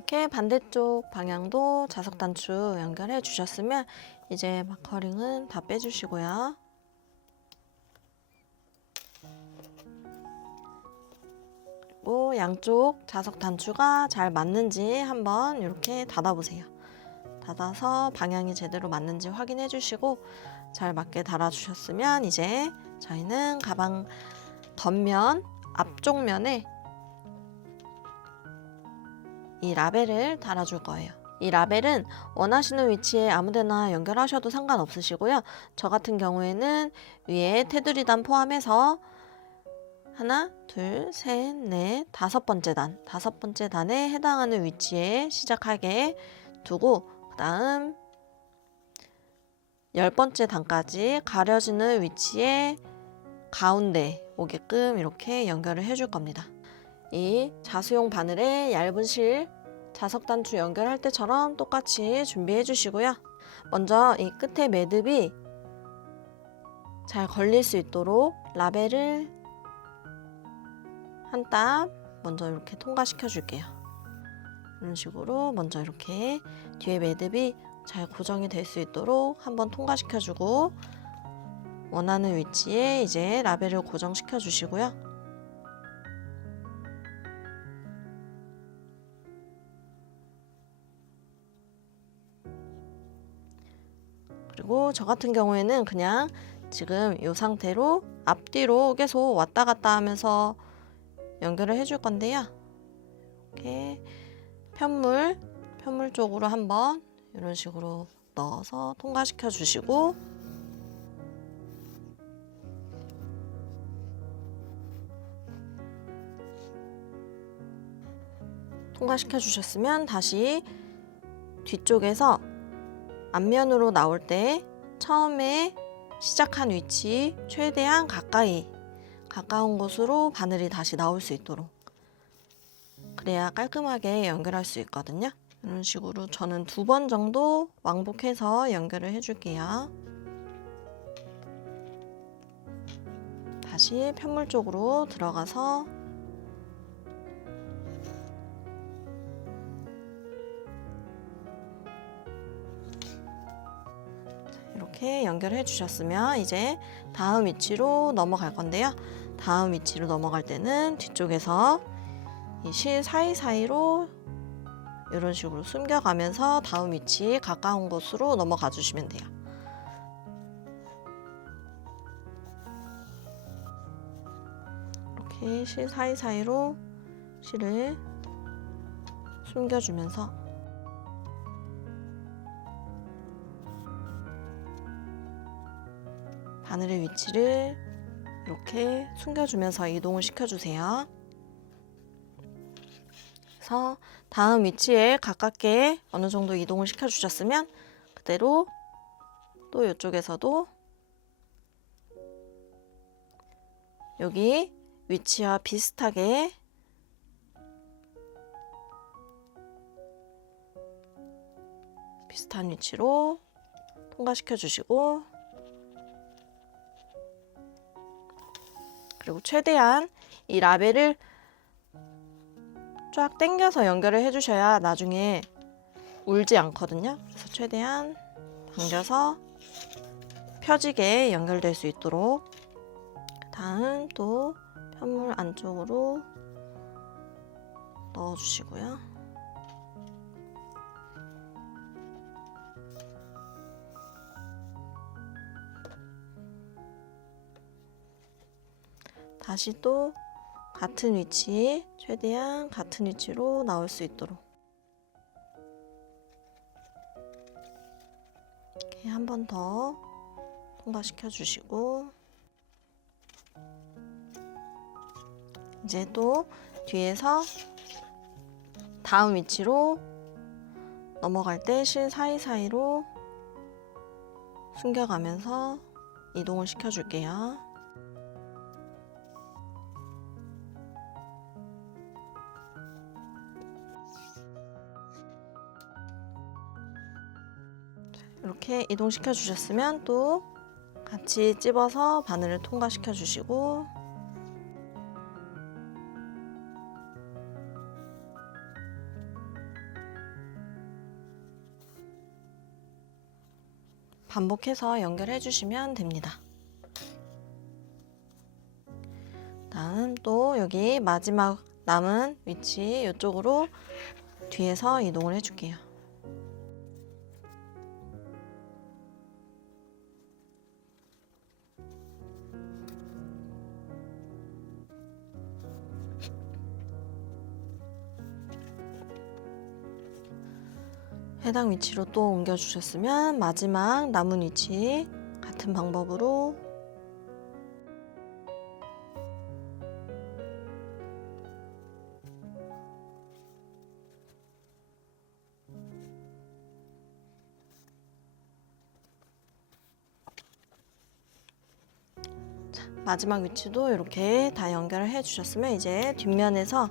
이렇게 반대쪽 방향도 자석 단추 연결해 주셨으면 이제 마커링은 다 빼주시고요. 그리고 양쪽 자석 단추가 잘 맞는지 한번 이렇게 닫아보세요. 닫아서 방향이 제대로 맞는지 확인해 주시고 잘 맞게 달아주셨으면 이제 저희는 가방 겉면 앞쪽 면에 이 라벨을 달아줄 거예요. 이 라벨은 원하시는 위치에 아무데나 연결하셔도 상관없으시고요. 저 같은 경우에는 위에 테두리단 포함해서 하나, 둘, 셋, 넷, 다섯 번째 단에 해당하는 위치에 시작하게 두고 그 다음 10번째 단까지 가려지는 위치에 가운데 오게끔 이렇게 연결을 해줄 겁니다. 이 자수용 바늘에 얇은 실 자석 단추 연결할 때처럼 똑같이 준비해 주시고요. 먼저 이 끝에 매듭이 잘 걸릴 수 있도록 라벨을 한 땀 먼저 이렇게 통과시켜 줄게요. 이런 식으로 먼저 이렇게 뒤에 매듭이 잘 고정이 될 수 있도록 한번 통과시켜 주고 원하는 위치에 이제 라벨을 고정시켜 주시고요. 그리고 저 같은 경우에는 그냥 지금 이 상태로 앞뒤로 계속 왔다 갔다 하면서 연결을 해줄 건데요. 이렇게 편물 쪽으로 한번 이런 식으로 넣어서 통과시켜 주시고 통과시켜 주셨으면 다시 뒤쪽에서 앞면으로 나올 때 처음에 시작한 위치 최대한 가까운 곳으로 바늘이 다시 나올 수 있도록 그래야 깔끔하게 연결할 수 있거든요. 이런 식으로 저는 2번 정도 왕복해서 연결을 해줄게요. 다시 편물 쪽으로 들어가서 이렇게 연결해 주셨으면 이제 다음 위치로 넘어갈 건데요. 다음 위치로 넘어갈 때는 뒤쪽에서 이 실 사이사이로 이런 식으로 숨겨가면서 다음 위치에 가까운 곳으로 넘어가 주시면 돼요. 이렇게 실 사이사이로 실을 숨겨주면서 바늘의 위치를 이렇게 숨겨주면서 이동을 시켜주세요. 그래서 다음 위치에 가깝게 어느 정도 이동을 시켜주셨으면 그대로 또 이쪽에서도 여기 위치와 비슷하게 비슷한 위치로 통과시켜 주시고 그리고 최대한 이 라벨을 쫙 당겨서 연결을 해주셔야 나중에 울지 않거든요. 그래서 최대한 당겨서 펴지게 연결될 수 있도록 다음 또 편물 안쪽으로 넣어주시고요. 다시 또 같은 위치, 최대한 같은 위치로 나올 수 있도록 이렇게 한 번 더 통과시켜 주시고 이제 또 뒤에서 다음 위치로 넘어갈 때 실 사이사이로 숨겨가면서 이동을 시켜줄게요. 이렇게 이동시켜 주셨으면 또 같이 찝어서 바늘을 통과시켜 주시고 반복해서 연결해 주시면 됩니다. 다음 또 여기 마지막 남은 위치 이쪽으로 뒤에서 이동을 해줄게요. 해당 위치로 또 옮겨주셨으면 마지막 남은 위치 같은 방법으로 마지막 위치도 이렇게 다 연결을 해 주셨으면 이제 뒷면에서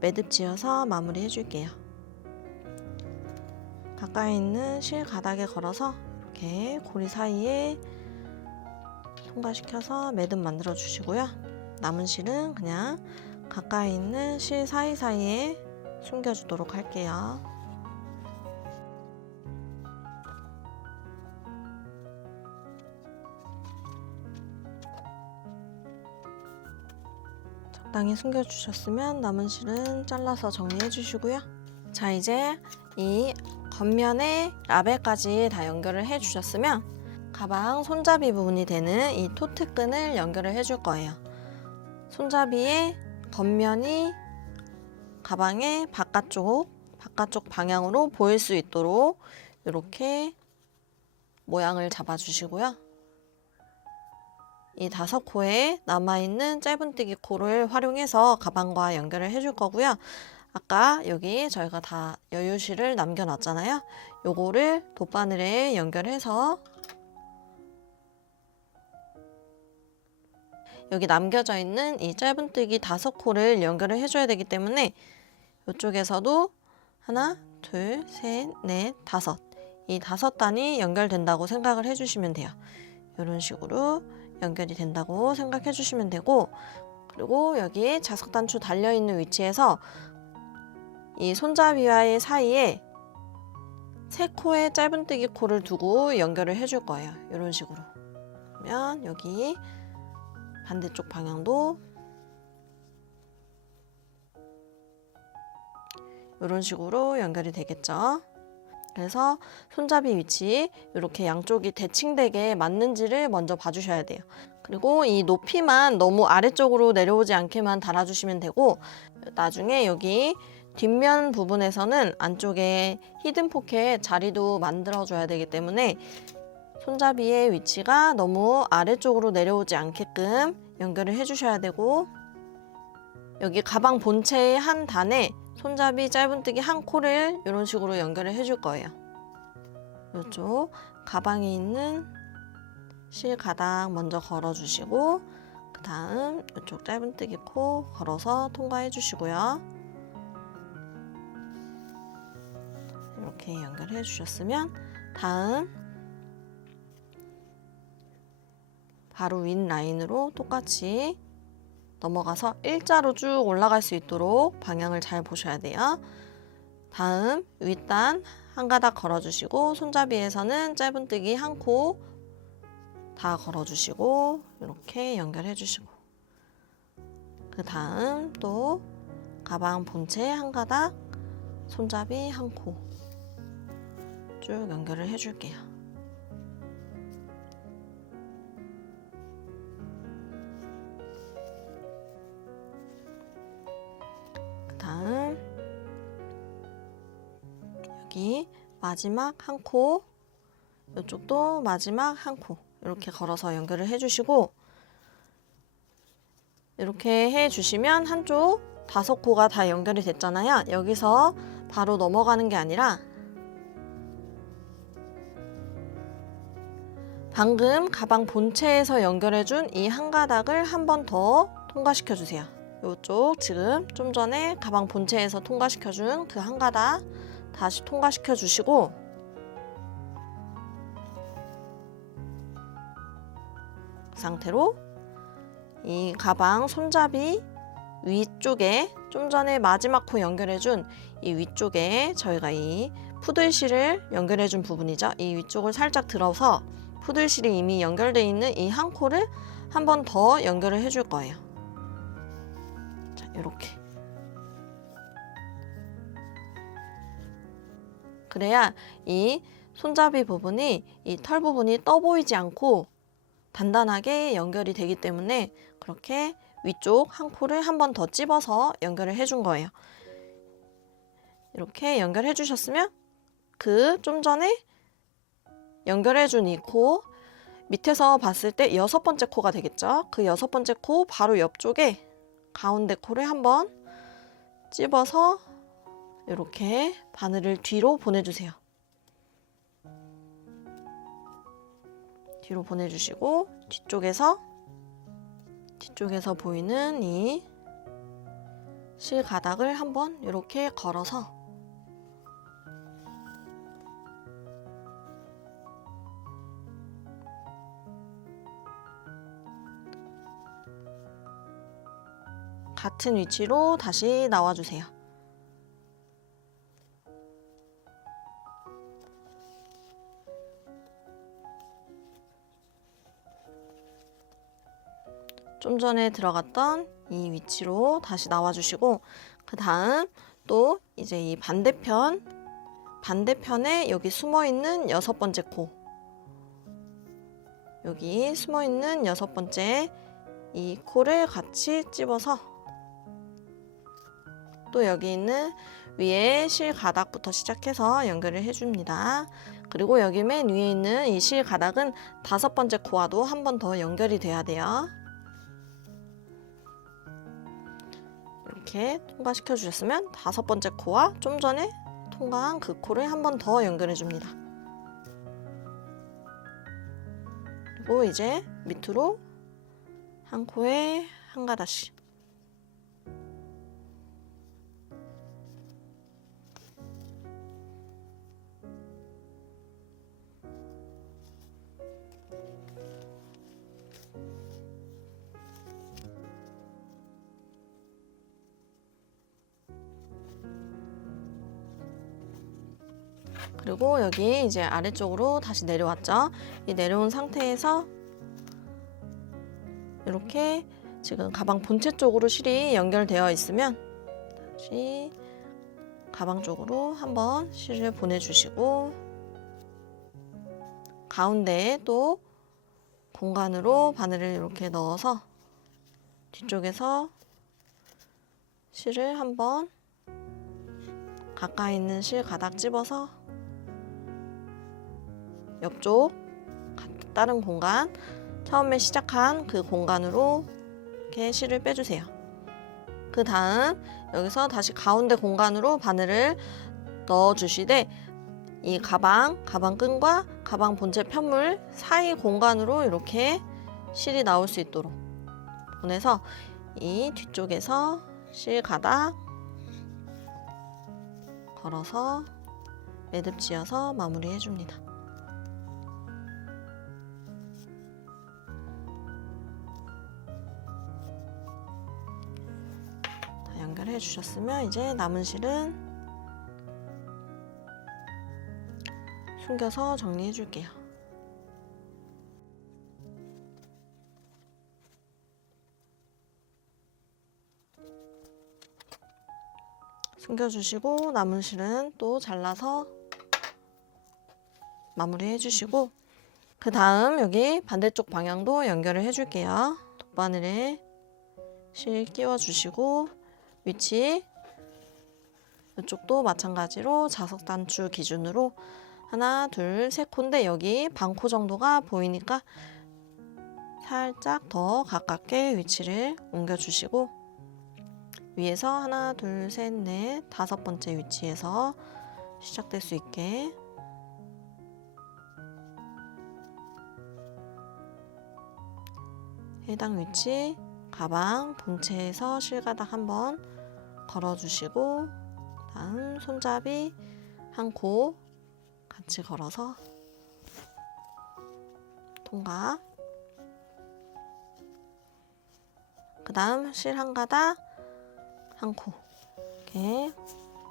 매듭 지어서 마무리 해줄게요. 가까이 있는 실 가닥에 걸어서 이렇게 고리 사이에 통과시켜서 매듭 만들어 주시고요. 남은 실은 그냥 가까이 있는 실 사이사이에 숨겨주도록 할게요. 적당히 숨겨주셨으면 남은 실은 잘라서 정리해 주시고요. 자, 이제 이 겉면에 라벨까지 다 연결을 해 주셨으면 가방 손잡이 부분이 되는 이 토트끈을 연결을 해줄 거예요. 손잡이의 겉면이 가방의 바깥쪽 방향으로 보일 수 있도록 이렇게 모양을 잡아주시고요. 이 5코에 남아있는 짧은뜨기 코를 활용해서 가방과 연결을 해줄 거고요. 아까 여기 저희가 다 여유실을 남겨놨잖아요. 요거를 돗바늘에 연결해서 여기 남겨져 있는 이 짧은뜨기 5코를 연결을 해줘야 되기 때문에 이쪽에서도 하나, 둘, 셋, 넷, 5. 이 5단이 연결된다고 생각을 해주시면 돼요. 이런 식으로 연결이 된다고 생각해 주시면 되고, 그리고 여기 자석단추 달려있는 위치에서 이 손잡이와의 사이에 3코의 짧은뜨기 코를 두고 연결을 해줄 거예요. 이런 식으로. 그러면 여기 반대쪽 방향도 이런 식으로 연결이 되겠죠. 그래서 손잡이 위치 이렇게 양쪽이 대칭되게 맞는지를 먼저 봐주셔야 돼요. 그리고 이 높이만 너무 아래쪽으로 내려오지 않게만 달아주시면 되고, 나중에 여기 뒷면 부분에서는 안쪽에 히든 포켓 자리도 만들어줘야 되기 때문에 손잡이의 위치가 너무 아래쪽으로 내려오지 않게끔 연결을 해주셔야 되고, 여기 가방 본체의 한 단에 손잡이 짧은뜨기 1코를 이런 식으로 연결을 해줄 거예요. 이쪽 가방에 있는 실 가닥 먼저 걸어주시고, 그 다음 이쪽 짧은뜨기 코 걸어서 통과해 주시고요. 이렇게 연결해 주셨으면 다음 바로 윗 라인으로 똑같이 넘어가서 일자로 쭉 올라갈 수 있도록 방향을 잘 보셔야 돼요. 다음 윗단 한 가닥 걸어주시고, 손잡이에서는 짧은뜨기 1코 다 걸어주시고 이렇게 연결해 주시고, 그 다음 또 가방 본체 한 가닥, 손잡이 1코 쭉 연결을 해줄게요. 다음 여기 마지막 1코, 이쪽도 마지막 1코 이렇게 걸어서 연결을 해주시고, 이렇게 해주시면 한쪽 5코가 다 연결이 됐잖아요. 여기서 바로 넘어가는 게 아니라 방금 가방 본체에서 연결해준 이 한 가닥을 한 번 더 통과시켜 주세요. 이쪽 지금 좀 전에 가방 본체에서 통과시켜준 그 한 가닥 다시 통과시켜 주시고, 그 상태로 이 가방 손잡이 위쪽에 좀 전에 마지막 코 연결해준 이 위쪽에 저희가 이 푸들실을 연결해 준 부분이죠. 이 위쪽을 살짝 들어서 푸들실이 이미 연결되어 있는 이 한 코를 한 번 더 연결을 해줄 거예요. 자, 이렇게. 그래야 이 손잡이 부분이 이 털 부분이 떠 보이지 않고 단단하게 연결이 되기 때문에 그렇게 위쪽 한 코를 한 번 더 찝어서 연결을 해준 거예요. 이렇게 연결해 주셨으면 그 좀 전에 연결해 준 이 코 밑에서 봤을 때 6번째 코가 되겠죠. 그 6번째 코 바로 옆쪽에 가운데 코를 한번 찝어서 이렇게 바늘을 뒤로 보내주세요. 뒤로 보내주시고 뒤쪽에서 보이는 이 실 가닥을 한번 이렇게 걸어서 같은 위치로 다시 나와주세요. 좀 전에 들어갔던 이 위치로 다시 나와주시고 그 다음 또 이제 이 반대편에 여기 숨어있는 6번째 코, 여기 숨어있는 6번째 이 코를 같이 찝어서 또 여기 있는 위에 실 가닥부터 시작해서 연결을 해줍니다. 그리고 여기 맨 위에 있는 이 실 가닥은 5번째 코와도 한 번 더 연결이 돼야 돼요. 이렇게 통과시켜 주셨으면 5번째 코와 좀 전에 통과한 그 코를 한 번 더 연결해 줍니다. 그리고 이제 밑으로 한 코에 한 가닥씩 그리고 여기 이제 아래쪽으로 다시 내려왔죠. 이 내려온 상태에서 이렇게 지금 가방 본체 쪽으로 실이 연결되어 있으면 다시 가방 쪽으로 한번 실을 보내주시고 가운데에 또 공간으로 바늘을 이렇게 넣어서 뒤쪽에서 실을 한번 가까이 있는 실 가닥 집어서 옆쪽 다른 공간 처음에 시작한 그 공간으로 이렇게 실을 빼주세요. 그 다음 여기서 다시 가운데 공간으로 바늘을 넣어주시되 이 가방 끈과 가방 본체 편물 사이 공간으로 이렇게 실이 나올 수 있도록 보내서 이 뒤쪽에서 실 가닥 걸어서 매듭 지어서 마무리 해줍니다. 연결해 주셨으면 이제 남은 실은 숨겨서 정리해 줄게요. 숨겨주시고 남은 실은 또 잘라서 마무리 해주시고 그 다음 여기 반대쪽 방향도 연결을 해줄게요. 돗바늘에 실 끼워주시고 위치 이쪽도 마찬가지로 자석 단추 기준으로 하나, 둘, 셋 코인데 여기 반 코 정도가 보이니까 살짝 더 가깝게 위치를 옮겨주시고 위에서 하나, 둘, 셋, 넷, 5번째 위치에서 시작될 수 있게 해당 위치 가방 본체에서 실가닥 한번 걸어주시고 다음 손잡이 한 코 같이 걸어서 통과. 그 다음 실 한 가닥 한 코 이렇게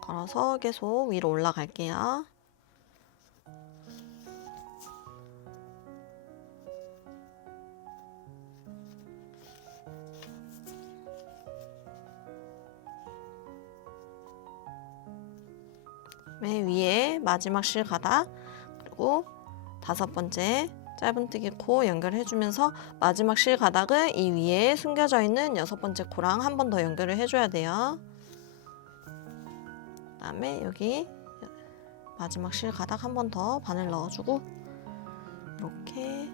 걸어서 계속 위로 올라갈게요. 맨 위에 마지막 실 가닥, 그리고 5번째 짧은뜨기 코 연결해주면서 마지막 실 가닥은 이 위에 숨겨져 있는 6번째 코랑 한 번 더 연결을 해줘야 돼요. 그 다음에 여기 마지막 실 가닥 한 번 더 바늘 넣어주고 이렇게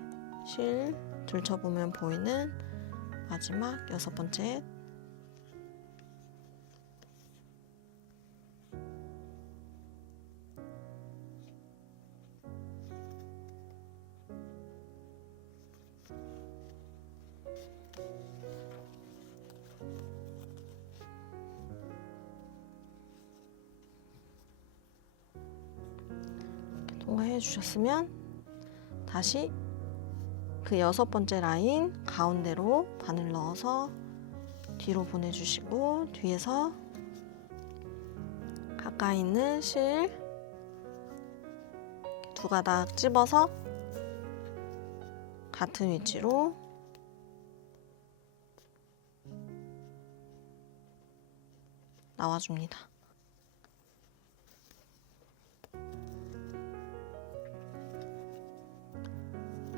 실 들춰보면 보이는 마지막 6번째 통과해 주셨으면 다시 그 6번째 라인 가운데로 바늘 넣어서 뒤로 보내주시고 뒤에서 가까이 있는 실 2가닥 집어서 같은 위치로 나와줍니다.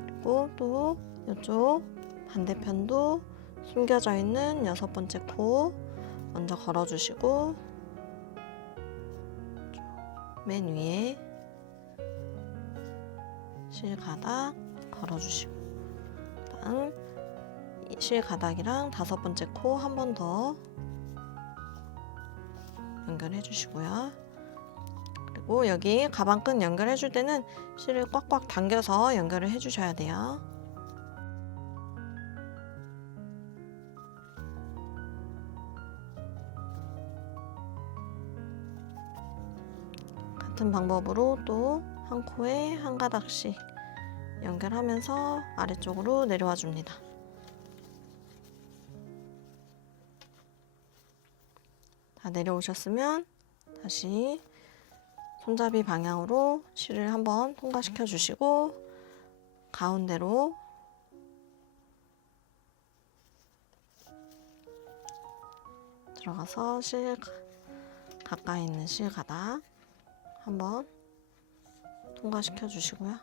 그리고 또 이쪽 반대편도 숨겨져 있는 6번째 코 먼저 걸어주시고 맨 위에 실 가닥 걸어주시고 그다음 실 가닥이랑 5번째 코 한 번 더 연결해 주시고요. 그리고 여기 가방끈 연결해 줄 때는 실을 꽉꽉 당겨서 연결을 해 주셔야 돼요. 같은 방법으로 또 한 코에 한 가닥씩 연결하면서 아래쪽으로 내려와 줍니다. 다 내려오셨으면 다시 손잡이 방향으로 실을 한번 통과시켜 주시고 가운데로 들어가서 실 가까이 있는 실 가닥 한번 통과시켜 주시고요.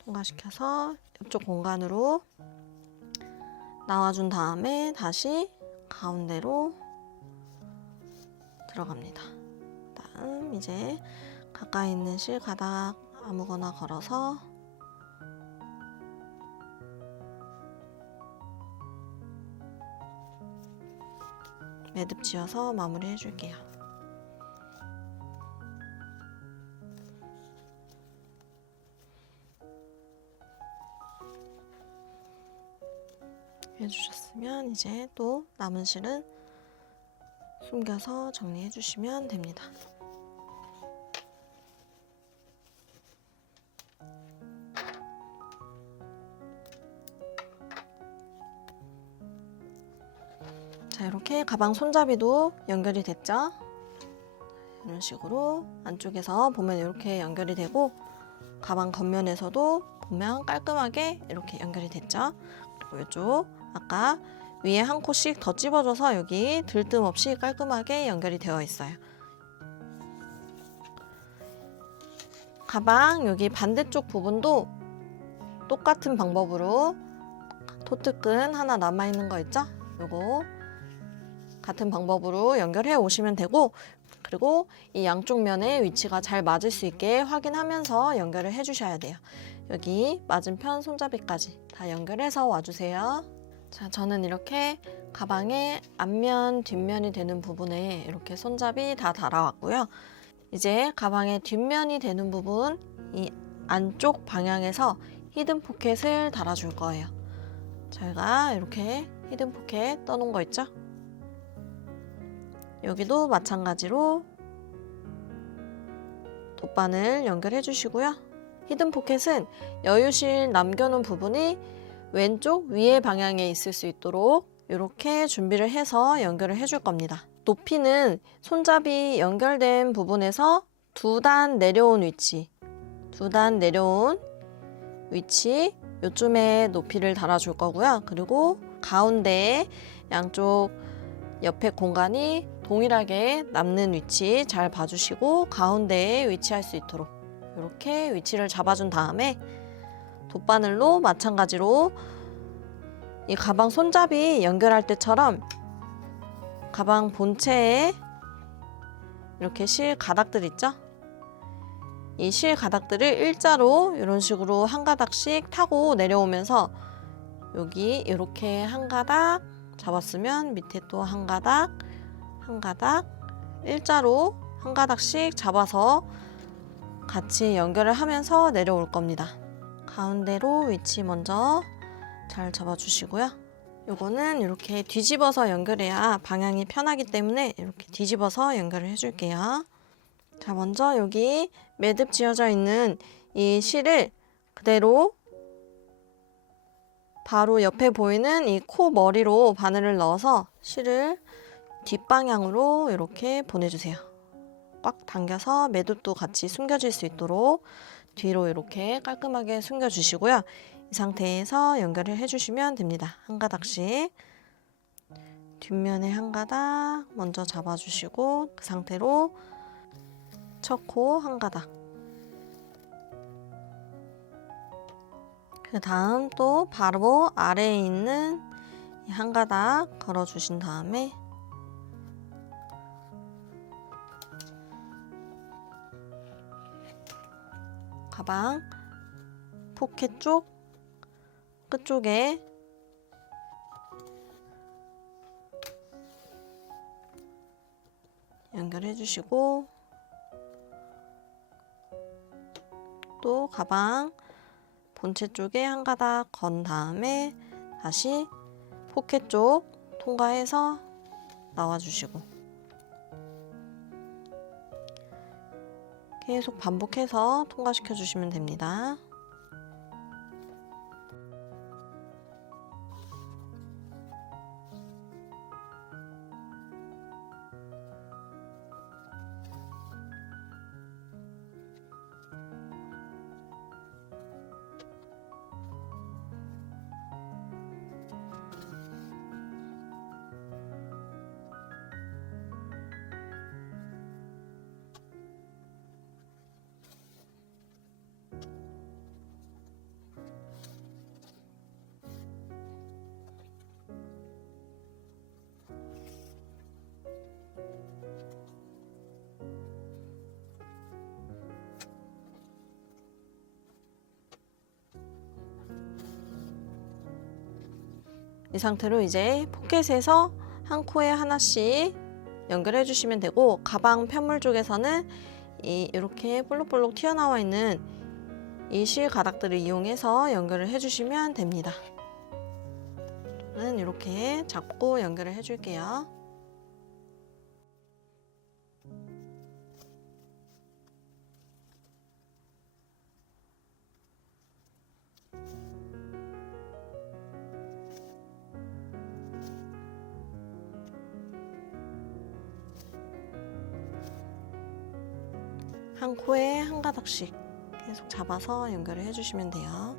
통과시켜서 이쪽 공간으로 나와준 다음에 다시 가운데로 들어갑니다. 다음 이제 가까이 있는 실 가닥 아무거나 걸어서 매듭 지어서 마무리 해줄게요. 해주셨으면 이제 또 남은 실은 숨겨서 정리해 주시면 됩니다. 자, 이렇게 가방 손잡이도 연결이 됐죠? 이런 식으로 안쪽에서 보면 이렇게 연결이 되고 가방 겉면에서도 보면 깔끔하게 이렇게 연결이 됐죠? 그리고 이쪽 아까 위에 한 코씩 더 찝어줘서 여기 들뜸 없이 깔끔하게 연결이 되어 있어요. 가방 여기 반대쪽 부분도 똑같은 방법으로 토트끈 하나 남아있는 거 있죠? 요거 같은 방법으로 연결해 오시면 되고 그리고 이 양쪽 면의 위치가 잘 맞을 수 있게 확인하면서 연결을 해 주셔야 돼요. 여기 맞은편 손잡이까지 다 연결해서 와주세요. 자, 저는 이렇게 가방의 앞면, 뒷면이 되는 부분에 이렇게 손잡이 다 달아왔고요. 이제 가방의 뒷면이 되는 부분, 이 안쪽 방향에서 히든 포켓을 달아줄 거예요. 저희가 이렇게 히든 포켓 떠놓은 거 있죠? 여기도 마찬가지로 돗바늘 연결해 주시고요. 히든 포켓은 여유실 남겨놓은 부분이 왼쪽 위에 방향에 있을 수 있도록 이렇게 준비를 해서 연결을 해줄 겁니다. 높이는 손잡이 연결된 부분에서 2단 내려온 위치, 2단 내려온 위치 요쯤에 높이를 달아줄 거고요. 그리고 가운데에 양쪽 옆에 공간이 동일하게 남는 위치 잘 봐주시고 가운데에 위치할 수 있도록 이렇게 위치를 잡아준 다음에 돗바늘로 마찬가지로 이 가방 손잡이 연결할 때처럼 가방 본체에 이렇게 실 가닥들 있죠? 이 실 가닥들을 일자로 이런 식으로 한 가닥씩 타고 내려오면서 여기 이렇게 한 가닥 잡았으면 밑에 또 한 가닥, 한 가닥 일자로 한 가닥씩 잡아서 같이 연결을 하면서 내려올 겁니다. 가운데로 위치 먼저 잘 잡아주시고요. 요거는 이렇게 뒤집어서 연결해야 방향이 편하기 때문에 이렇게 뒤집어서 연결을 해줄게요. 자, 먼저 여기 매듭 지어져 있는 이 실을 그대로 바로 옆에 보이는 이 코 머리로 바늘을 넣어서 실을 뒷방향으로 이렇게 보내주세요. 꽉 당겨서 매듭도 같이 숨겨질 수 있도록 뒤로 이렇게 깔끔하게 숨겨주시고요. 이 상태에서 연결을 해주시면 됩니다. 한 가닥씩 뒷면에 한 가닥 먼저 잡아주시고 그 상태로 첫 코 한 가닥, 그 다음 또 바로 아래에 있는 이 한 가닥 걸어주신 다음에 가방 포켓 쪽 끝쪽에 연결해 주시고 또 가방 본체 쪽에 한 가닥 건 다음에 다시 포켓 쪽 통과해서 나와 주시고 계속 반복해서 통과시켜 주시면 됩니다. 이 상태로 이제 포켓에서 한 코에 하나씩 연결해 주시면 되고 가방 편물 쪽에서는 이렇게 볼록볼록 튀어나와 있는 이 실 가닥들을 이용해서 연결을 해주시면 됩니다. 저는 이렇게 잡고 연결을 해줄게요. 한 코에 한 가닥씩 계속 잡아서 연결을 해주시면 돼요.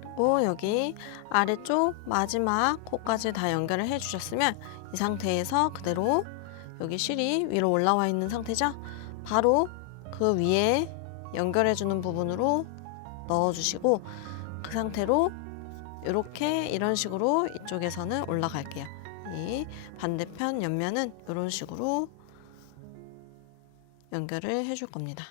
그리고 여기 아래쪽 마지막 코까지 다 연결을 해주셨으면 이 상태에서 그대로 여기 실이 위로 올라와 있는 상태죠? 바로 그 위에 연결해주는 부분으로 넣어주시고 그 상태로 이렇게 이런 식으로 이쪽에서는 올라갈게요. 이 반대편 옆면은 이런 식으로 연결을 해줄 겁니다.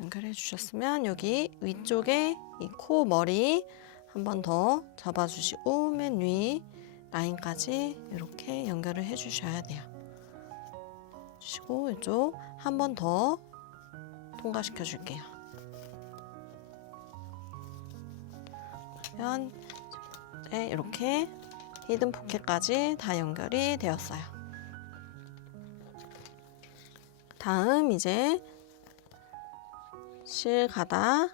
연결해 주셨으면 여기 위쪽에 이 코 머리 한 번 더 잡아 주시고 맨 위 라인까지 이렇게 연결을 해 주셔야 돼요. 주시고 이쪽 한 번 더 통과시켜 줄게요. 그러면 네, 이렇게 히든 포켓까지 다 연결이 되었어요. 다음 이제 실 가닥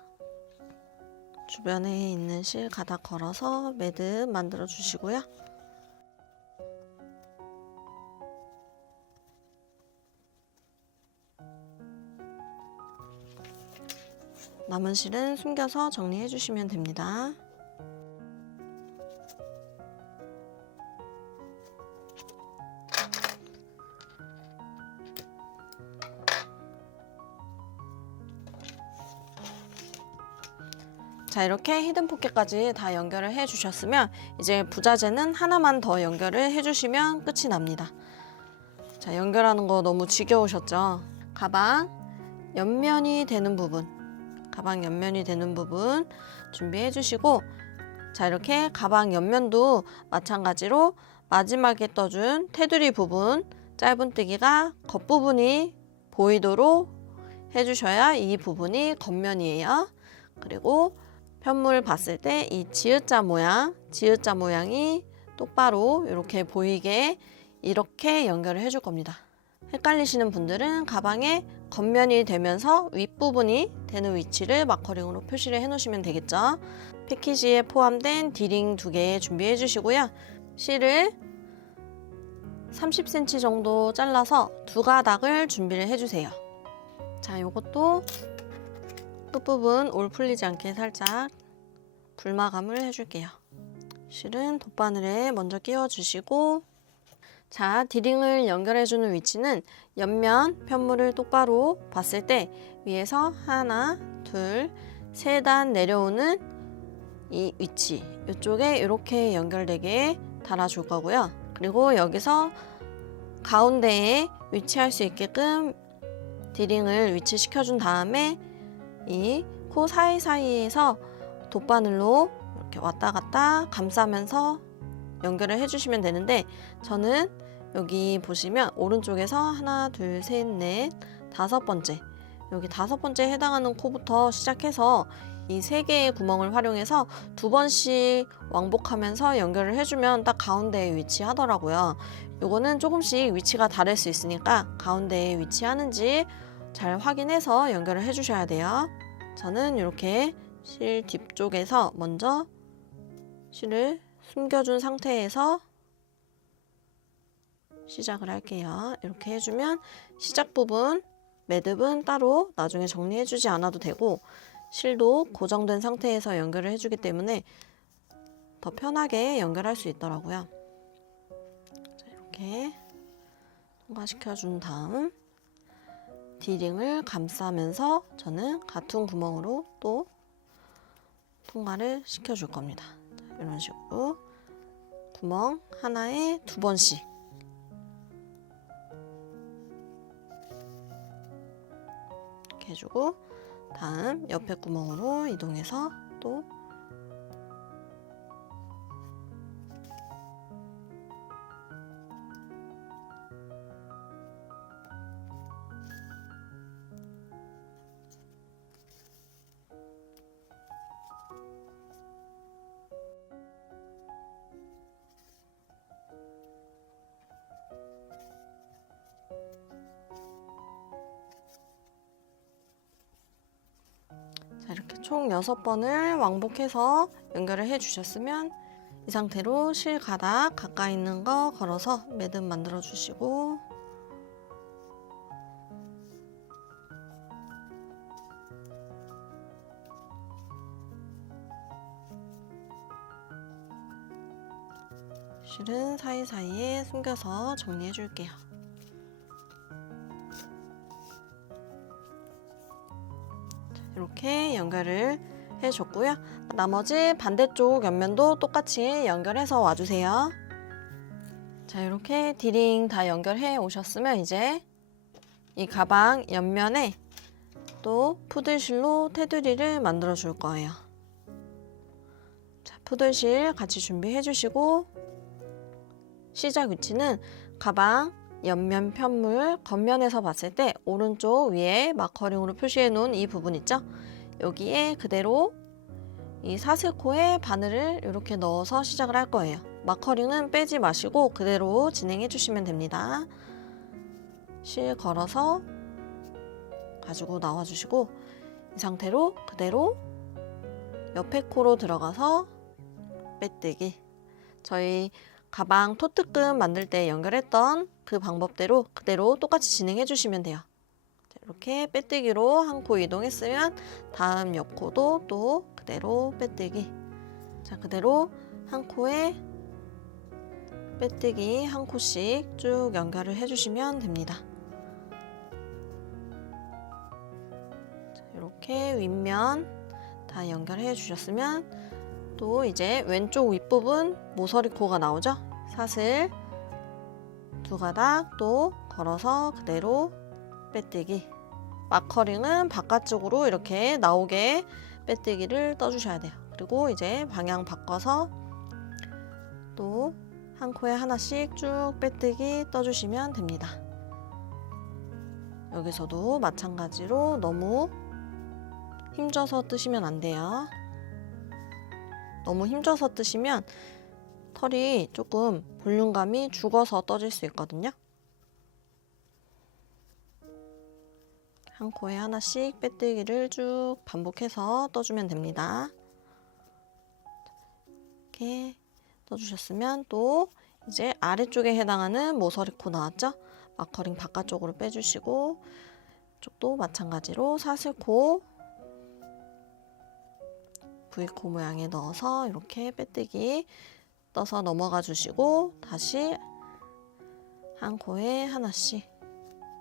주변에 있는 실 가닥 걸어서 매듭 만들어 주시고요. 남은 실은 숨겨서 정리해 주시면 됩니다. 자, 이렇게 히든 포켓까지 다 연결을 해 주셨으면 이제 부자재는 하나만 더 연결을 해 주시면 끝이 납니다. 자, 연결하는 거 너무 지겨우셨죠? 가방 옆면이 되는 부분, 준비해 주시고, 자, 이렇게 가방 옆면도 마찬가지로 마지막에 떠준 테두리 부분 짧은뜨기가 겉부분이 보이도록 해주셔야 이 부분이 겉면이에요. 그리고 편물 봤을 때 이 지읒자 모양이 똑바로 이렇게 보이게 이렇게 연결을 해줄 겁니다. 헷갈리시는 분들은 가방의 겉면이 되면서 윗부분이 되는 위치를 마커링으로 표시를 해 놓으시면 되겠죠. 패키지에 포함된 디링 2개 준비해 주시고요. 실을 30cm 정도 잘라서 2가닥을 준비를 해 주세요. 자, 요것도 끝부분 올 풀리지 않게 살짝 불마감을 해줄게요. 실은 돗바늘에 먼저 끼워 주시고, 자, 디링을 연결해주는 위치는 옆면 편물을 똑바로 봤을 때 위에서 하나, 둘, 세 단 내려오는 이 위치, 이쪽에 이렇게 연결되게 달아줄 거고요. 그리고 여기서 가운데에 위치할 수 있게끔 디링을 위치시켜준 다음에 이 코 사이사이에서 돗바늘로 이렇게 왔다 갔다 감싸면서 연결을 해주시면 되는데, 저는 여기 보시면 오른쪽에서 하나, 둘, 셋, 넷, 5번째, 여기 5번째 해당하는 코부터 시작해서 이 3개의 구멍을 활용해서 2번씩 왕복하면서 연결을 해주면 딱 가운데에 위치하더라고요. 요거는 조금씩 위치가 다를 수 있으니까 가운데에 위치하는지 잘 확인해서 연결을 해주셔야 돼요. 저는 이렇게 실 뒤쪽에서 먼저 실을 숨겨준 상태에서 시작을 할게요. 이렇게 해주면 시작 부분 매듭은 따로 나중에 정리해주지 않아도 되고, 실도 고정된 상태에서 연결을 해주기 때문에 더 편하게 연결할 수 있더라고요. 자, 이렇게 통과시켜준 다음 디링을 감싸면서 저는 같은 구멍으로 또 통과를 시켜줄 겁니다. 자, 이런 식으로 구멍 하나에 2번씩 이렇게 해주고, 다음 옆에 구멍으로 이동해서 또 자, 이렇게 총 6번을 왕복해서 연결을 해 주셨으면 이 상태로 실 가닥 가까이 있는 거 걸어서 매듭 만들어 주시고, 실은 사이사이에 숨겨서 정리해 줄게요. 이렇게 연결을 해줬고요. 나머지 반대쪽 옆면도 똑같이 연결해서 와주세요. 자, 이렇게 디링 다 연결해 오셨으면 이제 이 가방 옆면에 또 푸들실로 테두리를 만들어 줄 거예요. 자, 푸들실 같이 준비해 주시고, 시작 위치는 가방 옆면 편물 겉면에서 봤을 때 오른쪽 위에 마커링으로 표시해 놓은 이 부분 있죠? 여기에 그대로 이 사슬코에 바늘을 이렇게 넣어서 시작을 할 거예요. 마커링은 빼지 마시고 그대로 진행해 주시면 됩니다. 실 걸어서 가지고 나와 주시고 이 상태로 그대로 옆에 코로 들어가서 빼뜨기. 저희 가방 토트금 만들 때 연결했던 그 방법대로 그대로 똑같이 진행해 주시면 돼요. 이렇게 빼뜨기로 한 코 이동했으면 다음 옆코도 또 그대로 빼뜨기. 자, 그대로 한 코에 빼뜨기 한 코씩 쭉 연결을 해주시면 됩니다. 자, 이렇게 윗면 다 연결해 주셨으면 또 이제 왼쪽 윗부분 모서리 코가 나오죠? 사슬 두 가닥 또 걸어서 그대로 빼뜨기. 마커링은 바깥쪽으로 이렇게 나오게 빼뜨기를 떠주셔야 돼요. 그리고 이제 방향 바꿔서 또 한 코에 하나씩 쭉 빼뜨기 떠주시면 됩니다. 여기서도 마찬가지로 너무 힘줘서 뜨시면 안 돼요. 너무 힘줘서 뜨시면 털이 조금 볼륨감이 죽어서 떠질 수 있거든요. 한 코에 하나씩 빼뜨기를 쭉 반복해서 떠주면 됩니다. 이렇게 떠주셨으면 또 이제 아래쪽에 해당하는 모서리 코 나왔죠? 마커링 바깥쪽으로 빼주시고 이쪽도 마찬가지로 사슬코 V코 모양에 넣어서 이렇게 빼뜨기 떠서 넘어가 주시고 다시 한 코에 하나씩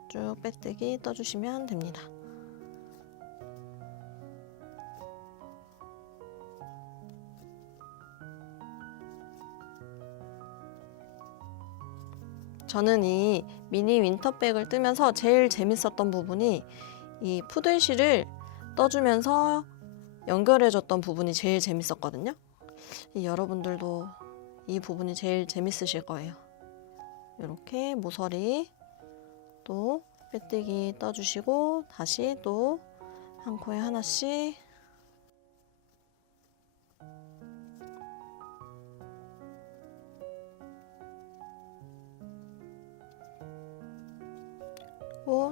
쭉 빼뜨기 떠주시면 됩니다. 저는 이 미니 윈터백을 뜨면서 제일 재밌었던 부분이 이 푸들실을 떠주면서 연결해줬던 부분이 제일 재밌었거든요. 여러분들도 이 부분이 제일 재밌으실 거예요. 이렇게 모서리 또 빼뜨기 떠주시고 다시 또 한 코에 하나씩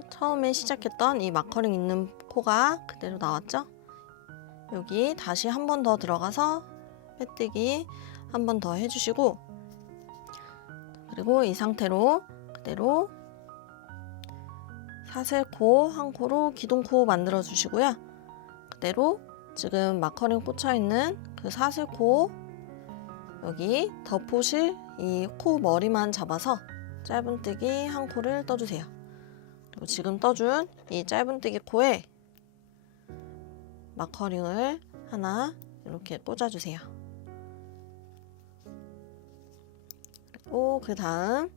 처음에 시작했던 이 마커링 있는 코가 그대로 나왔죠? 여기 다시 한 번 더 들어가서 빼뜨기 한 번 더 해주시고 그리고 이 상태로 그대로 사슬코 한 코로 기둥코 만들어 주시고요. 그대로 지금 마커링 꽂혀 있는 그 사슬코 여기 덮으실 이 코 머리만 잡아서 짧은뜨기 한 코를 떠주세요. 그리고 지금 떠준 이 짧은뜨기 코에 마커링을 하나 이렇게 꽂아주세요. 그리고 그 다음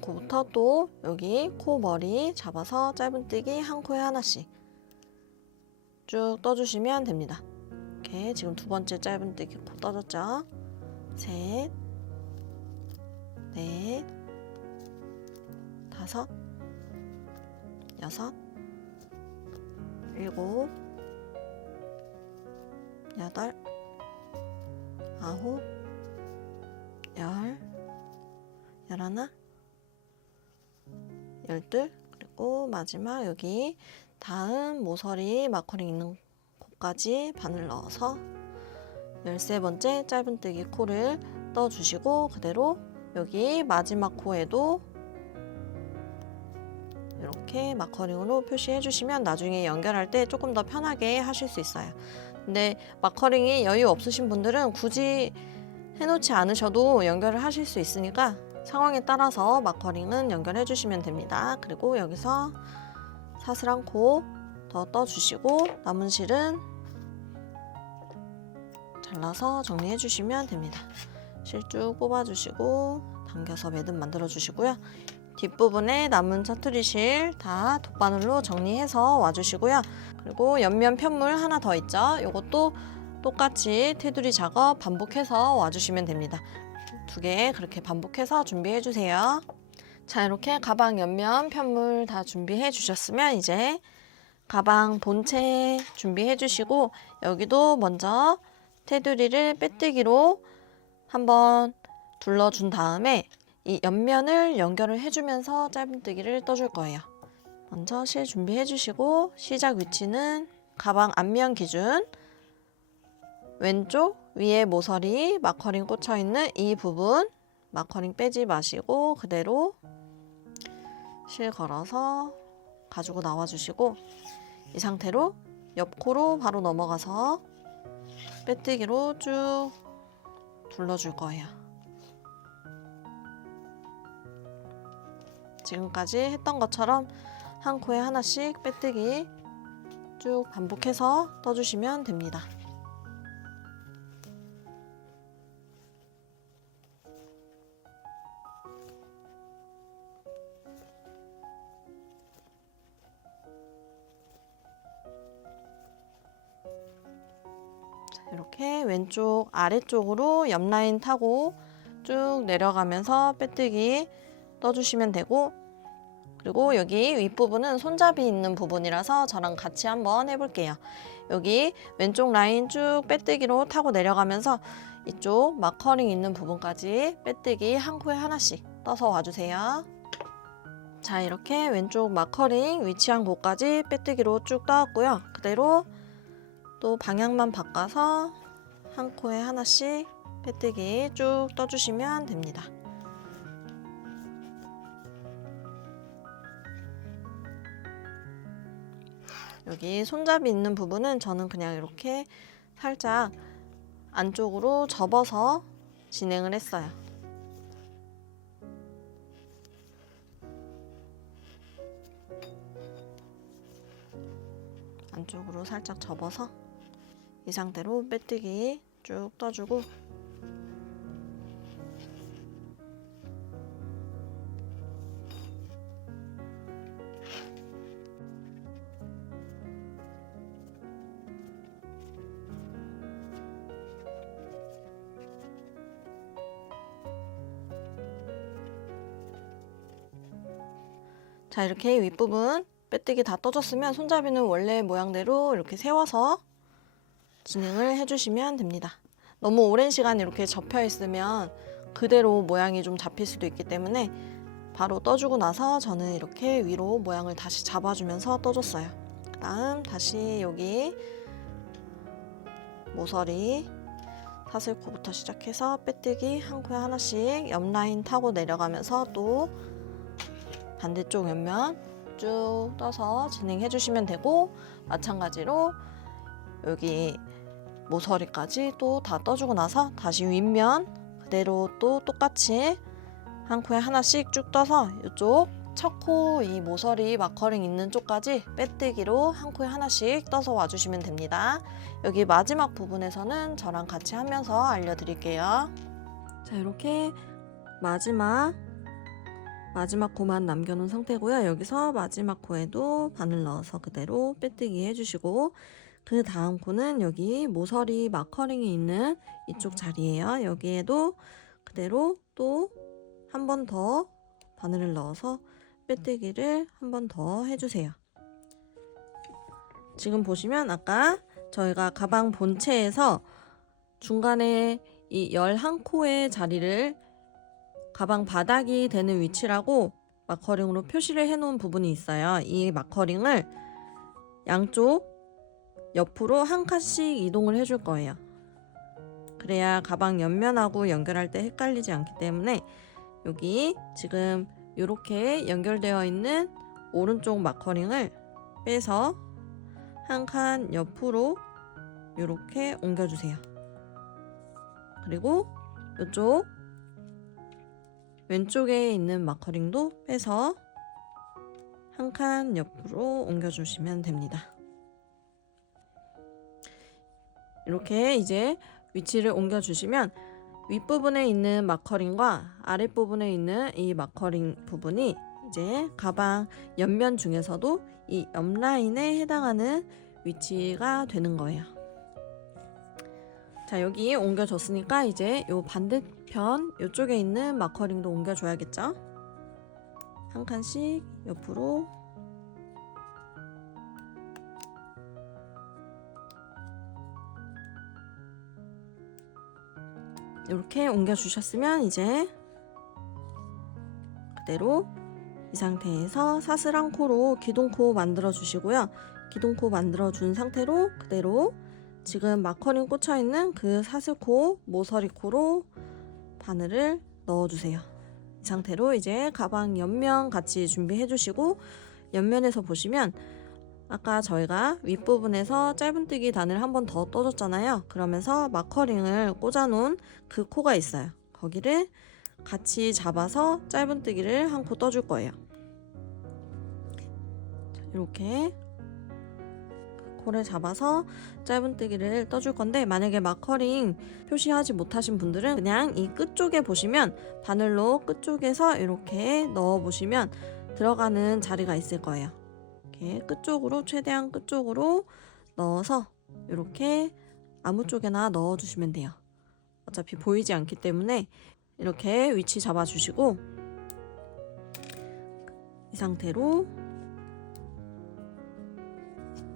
코부터 또 여기 코 머리 잡아서 짧은뜨기 한 코에 하나씩 쭉 떠주시면 됩니다. 이렇게 지금 두 번째 짧은뜨기 코 떠졌죠? 셋, 넷, 다섯, 여섯, 일곱, 여덟, 아홉, 열, 열하나, 열둘, 그리고 마지막 여기 다음 모서리 마커링 있는 코까지 바늘 넣어서 13번째 짧은뜨기 코를 떠주시고 그대로 여기 마지막 코에도 이렇게 마커링으로 표시해 주시면 나중에 연결할 때 조금 더 편하게 하실 수 있어요. 근데 마커링이 여유 없으신 분들은 굳이 해놓지 않으셔도 연결을 하실 수 있으니까 상황에 따라서 마커링은 연결해 주시면 됩니다. 그리고 여기서 사슬 한 코 더 떠주시고 남은 실은 잘라서 정리해 주시면 됩니다. 실 쭉 뽑아 주시고 당겨서 매듭 만들어 주시고요. 뒷부분에 남은 짜투리 실 다 돗바늘로 정리해서 와주시고요. 그리고 옆면 편물 하나 더 있죠. 이것도 똑같이 테두리 작업 반복해서 와주시면 됩니다. 두 개 그렇게 반복해서 준비해 주세요. 자, 이렇게 가방 옆면 편물 다 준비해 주셨으면 이제 가방 본체 준비해 주시고, 여기도 먼저 테두리를 빼뜨기로 한번 둘러준 다음에 이 옆면을 연결을 해주면서 짧은뜨기를 떠줄 거예요. 먼저 실 준비해 주시고, 시작 위치는 가방 앞면 기준 왼쪽 위에 모서리 마커링 꽂혀 있는 이 부분 마커링 빼지 마시고 그대로 실 걸어서 가지고 나와 주시고, 이 상태로 옆코로 바로 넘어가서 빼뜨기로 쭉 둘러줄 거예요. 지금까지 했던 것처럼 한 코에 하나씩 빼뜨기 쭉 반복해서 떠주시면 됩니다. 이렇게 왼쪽 아래쪽으로 옆 라인 타고 쭉 내려가면서 빼뜨기 떠주시면 되고, 그리고 여기 윗부분은 손잡이 있는 부분이라서 저랑 같이 한번 해볼게요. 여기 왼쪽 라인 쭉 빼뜨기로 타고 내려가면서 이쪽 마커링 있는 부분까지 빼뜨기 한 코에 하나씩 떠서 와주세요. 자, 이렇게 왼쪽 마커링 위치한 곳까지 빼뜨기로 쭉 떠왔고요. 그대로 또 방향만 바꿔서 한 코에 하나씩 빼뜨기 쭉 떠주시면 됩니다. 여기 손잡이 있는 부분은 저는 그냥 이렇게 살짝 안쪽으로 접어서 진행을 했어요. 안쪽으로 살짝 접어서 이 상태로 빼뜨기 쭉 떠주고, 자, 이렇게 윗부분 빼뜨기 다 떠줬으면 손잡이는 원래 모양대로 이렇게 세워서 진행을 해주시면 됩니다. 너무 오랜 시간 이렇게 접혀 있으면 그대로 모양이 좀 잡힐 수도 있기 때문에 바로 떠주고 나서 저는 이렇게 위로 모양을 다시 잡아주면서 떠줬어요. 그 다음 다시 여기 모서리 사슬코부터 시작해서 빼뜨기 한 코에 하나씩 옆 라인 타고 내려가면서 또 반대쪽 옆면 쭉 떠서 진행해 주시면 되고, 마찬가지로 여기 모서리까지 또 다 떠주고 나서 다시 윗면 그대로 또 똑같이 한 코에 하나씩 쭉 떠서 이쪽 첫 코 이 모서리 마커링 있는 쪽까지 빼뜨기로 한 코에 하나씩 떠서 와주시면 됩니다. 여기 마지막 부분에서는 저랑 같이 하면서 알려드릴게요. 자, 이렇게 마지막 코만 남겨놓은 상태고요. 여기서 마지막 코에도 바늘 넣어서 그대로 빼뜨기 해주시고, 그 다음 코는 여기 모서리 마커링이 있는 이쪽 자리예요. 여기에도 그대로 또 한 번 더 바늘을 넣어서 빼뜨기를 한 번 더 해주세요. 지금 보시면 아까 저희가 가방 본체에서 중간에 이 11코의 자리를 가방 바닥이 되는 위치라고 마커링으로 표시를 해 놓은 부분이 있어요. 이 마커링을 양쪽 옆으로 한 칸씩 이동을 해줄 거예요. 그래야 가방 옆면하고 연결할 때 헷갈리지 않기 때문에 여기 지금 이렇게 연결되어 있는 오른쪽 마커링을 빼서 한 칸 옆으로 이렇게 옮겨주세요. 그리고 이쪽 왼쪽에 있는 마커링도 빼서 한 칸 옆으로 옮겨주시면 됩니다. 이렇게 이제 위치를 옮겨주시면 윗부분에 있는 마커링과 아랫부분에 있는 이 마커링 부분이 이제 가방 옆면 중에서도 이 옆라인에 해당하는 위치가 되는 거예요. 자, 여기 옮겨줬으니까 이제 요 반대편 이쪽에 있는 마커링도 옮겨줘야겠죠? 한 칸씩 옆으로 이렇게 옮겨 주셨으면 이제 그대로 이 상태에서 사슬한 코로 기둥코 만들어 주시고요. 기둥코 만들어 준 상태로 그대로 지금 마커링 꽂혀 있는 그 사슬코, 모서리코로 바늘을 넣어 주세요. 이 상태로 이제 가방 옆면 같이 준비해 주시고, 옆면에서 보시면 아까 저희가 윗부분에서 짧은뜨기 단을 한 번 더 떠줬잖아요. 그러면서 마커링을 꽂아 놓은 그 코가 있어요. 거기를 같이 잡아서 짧은뜨기를 한 코 떠줄 거예요. 이렇게 코를 잡아서 짧은뜨기를 떠줄 건데, 만약에 마커링 표시하지 못하신 분들은 그냥 이 끝쪽에 보시면 바늘로 끝쪽에서 이렇게 넣어 보시면 들어가는 자리가 있을 거예요. 이렇게 끝쪽으로, 최대한 끝쪽으로 넣어서 이렇게 아무 쪽에나 넣어 주시면 돼요. 어차피 보이지 않기 때문에 이렇게 위치 잡아 주시고, 이 상태로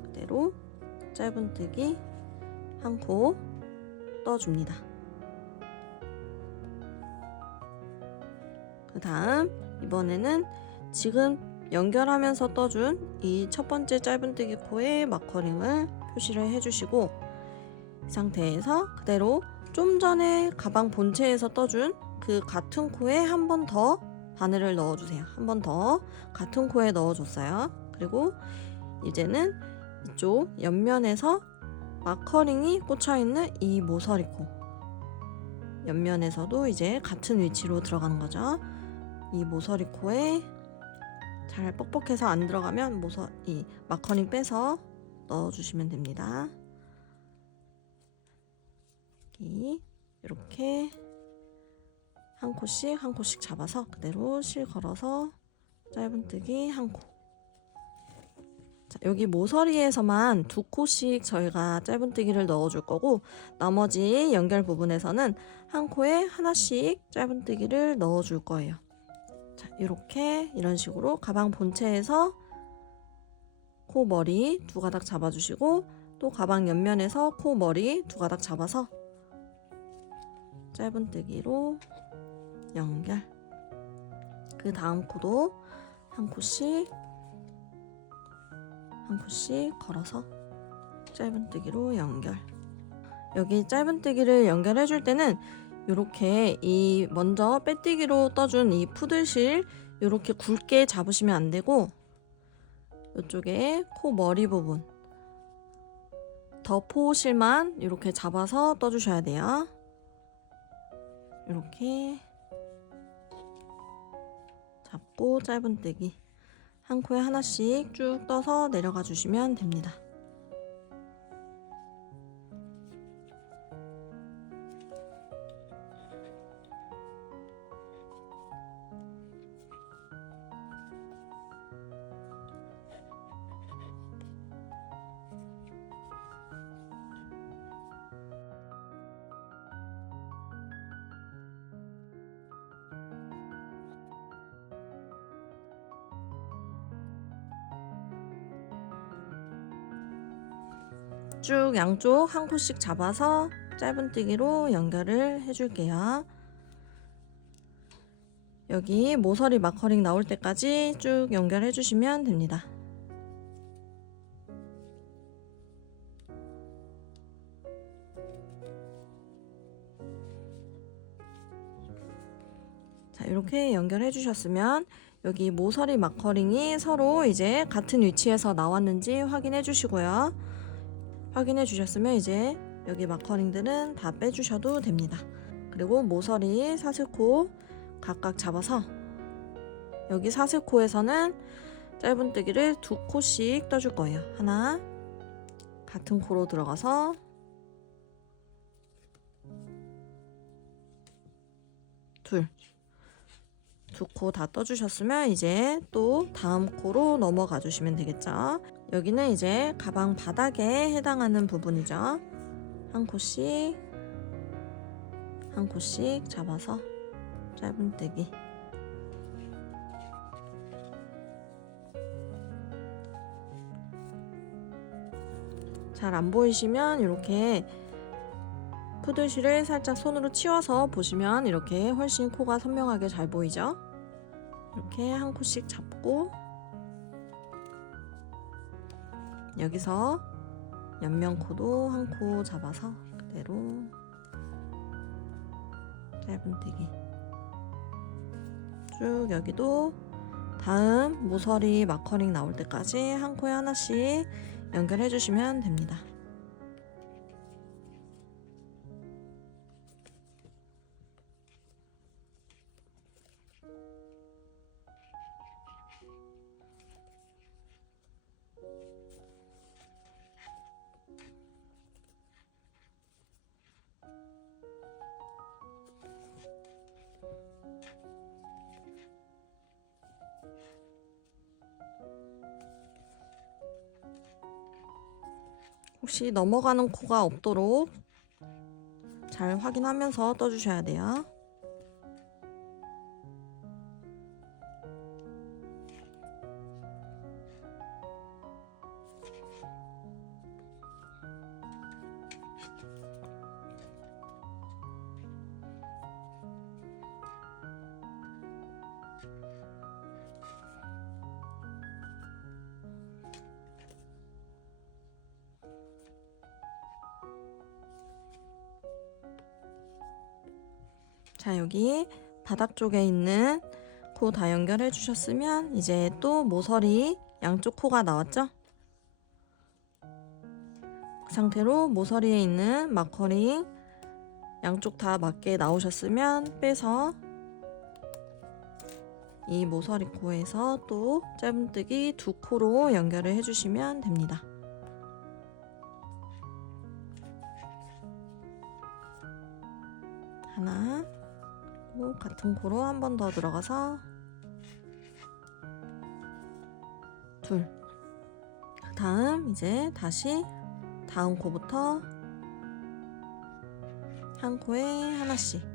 그대로 짧은뜨기 한 코 떠줍니다. 그 다음 이번에는 지금 연결하면서 떠준 이 첫 번째 짧은뜨기 코에 마커링을 표시를 해주시고, 이 상태에서 그대로 좀 전에 가방 본체에서 떠준 그 같은 코에 한 번 더 바늘을 넣어주세요. 한 번 더 같은 코에 넣어줬어요. 그리고 이제는 이쪽 옆면에서 마커링이 꽂혀있는 이 모서리코, 옆면에서도 이제 같은 위치로 들어가는 거죠. 이 모서리코에 잘 뻑뻑해서 안 들어가면 이 마커링 빼서 넣어주시면 됩니다. 이렇게 한 코씩 한 코씩 잡아서 그대로 실 걸어서 짧은뜨기 한 코. 자, 여기 모서리에서만 두 코씩 저희가 짧은뜨기를 넣어줄 거고, 나머지 연결 부분에서는 한 코에 하나씩 짧은뜨기를 넣어줄 거예요. 자, 이런 식으로 가방 본체에서 코 머리 두 가닥 잡아주시고, 또 가방 옆면에서 코 머리 두 가닥 잡아서 짧은뜨기로 연결. 그 다음 코도 한 코씩 한 코씩 걸어서 짧은뜨기로 연결. 여기 짧은뜨기를 연결해 줄 때는 이렇게 이 먼저 빼뜨기로 떠준 이 푸들실 이렇게 굵게 잡으시면 안 되고, 이쪽에 코 머리 부분 덮포실만 이렇게 잡아서 떠주셔야 돼요. 이렇게 잡고 짧은뜨기 한 코에 하나씩 쭉 떠서 내려가 주시면 됩니다. 쭉 양쪽 한 코씩 잡아서 짧은뜨기로 연결을 해줄게요. 여기 모서리 마커링 나올 때까지 쭉 연결해 주시면 됩니다. 자, 이렇게 연결해 주셨으면 여기 모서리 마커링이 서로 이제 같은 위치에서 나왔는지 확인해 주시고요. 확인해 주셨으면 이제 여기 마커링들은 다 빼주셔도 됩니다. 그리고 모서리 사슬코 각각 잡아서 여기 사슬코에서는 짧은뜨기를 두 코씩 떠줄 거예요. 하나, 같은 코로 들어가서 둘, 두 코 다 떠주셨으면 이제 또 다음 코로 넘어가 주시면 되겠죠. 여기는 이제 가방 바닥에 해당하는 부분이죠. 한 코씩 한 코씩 잡아서 짧은뜨기 잘 안 보이시면 이렇게 푸드실을 살짝 손으로 치워서 보시면 이렇게 훨씬 코가 선명하게 잘 보이죠? 이렇게 한 코씩 잡고 여기서 옆면 코도 한 코 잡아서 그대로 짧은뜨기 쭉 여기도 다음 모서리 마커링 나올 때까지 한 코에 하나씩 연결해 주시면 됩니다. 혹시 넘어가는 코가 없도록 잘 확인하면서 떠주셔야 돼요. 자, 여기 바닥 쪽에 있는 코 다 연결해 주셨으면 이제 또 모서리 양쪽 코가 나왔죠? 그 상태로 모서리에 있는 마커링 양쪽 다 맞게 나오셨으면 빼서 이 모서리 코에서 또 짧은뜨기 두 코로 연결을 해주시면 됩니다. 하나, 같은 코로 한 번 더 들어가서 둘. 그 다음 이제 다시 다음 코부터 한 코에 하나씩.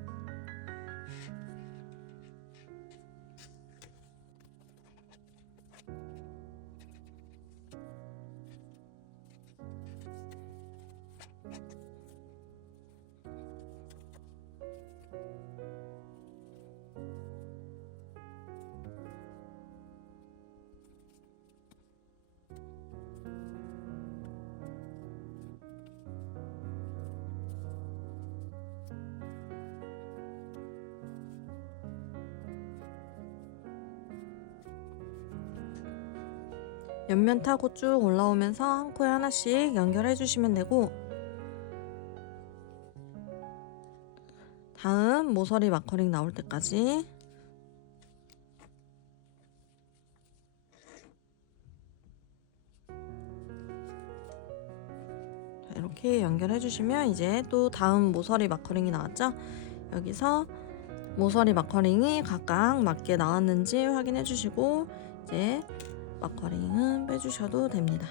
옆면 타고 쭉 올라오면서 한 코에 하나씩 연결해 주시면 되고, 다음 모서리 마커링 나올 때까지 이렇게 연결해 주시면 이제 또 다음 모서리 마커링이 나왔죠? 여기서 모서리 마커링이 각각 맞게 나왔는지 확인해 주시고 이제 마커링은 빼주셔도 됩니다.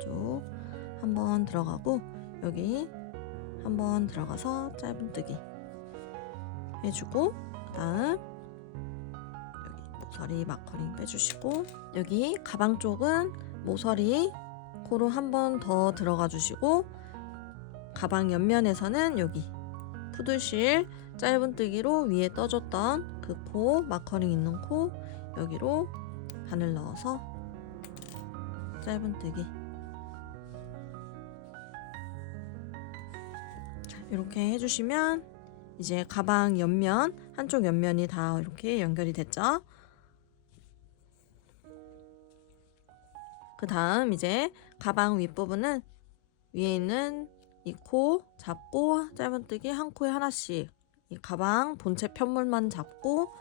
쭉 한번 들어가고 여기 한번 들어가서 짧은뜨기 해주고, 그 다음 여기 모서리 마커링 빼주시고, 여기 가방 쪽은 모서리 코로 한 번 더 들어가 주시고, 가방 옆면에서는 여기 푸드실 짧은뜨기로 위에 떠줬던 그 코, 마커링 있는 코 여기로 바늘 넣어서 짧은뜨기 이렇게 해주시면 이제 가방 옆면, 한쪽 옆면이 다 이렇게 연결이 됐죠? 그 다음 이제 가방 윗부분은 위에 있는 이 코 잡고 짧은뜨기 한 코에 하나씩, 이 가방 본체 편물만 잡고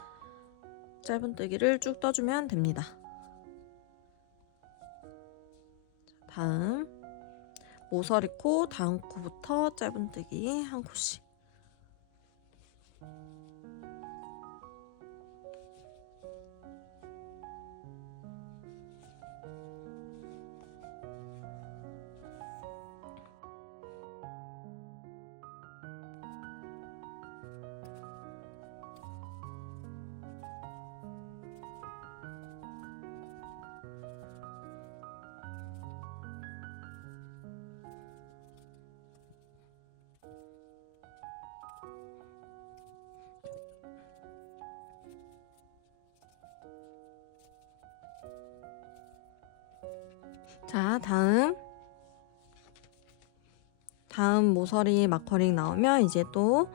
짧은뜨기를 쭉 떠주면 됩니다. 다음 모서리 코 다음 코부터 짧은뜨기 한 코씩. 자, 다음 모서리 마커링 나오면 이제 또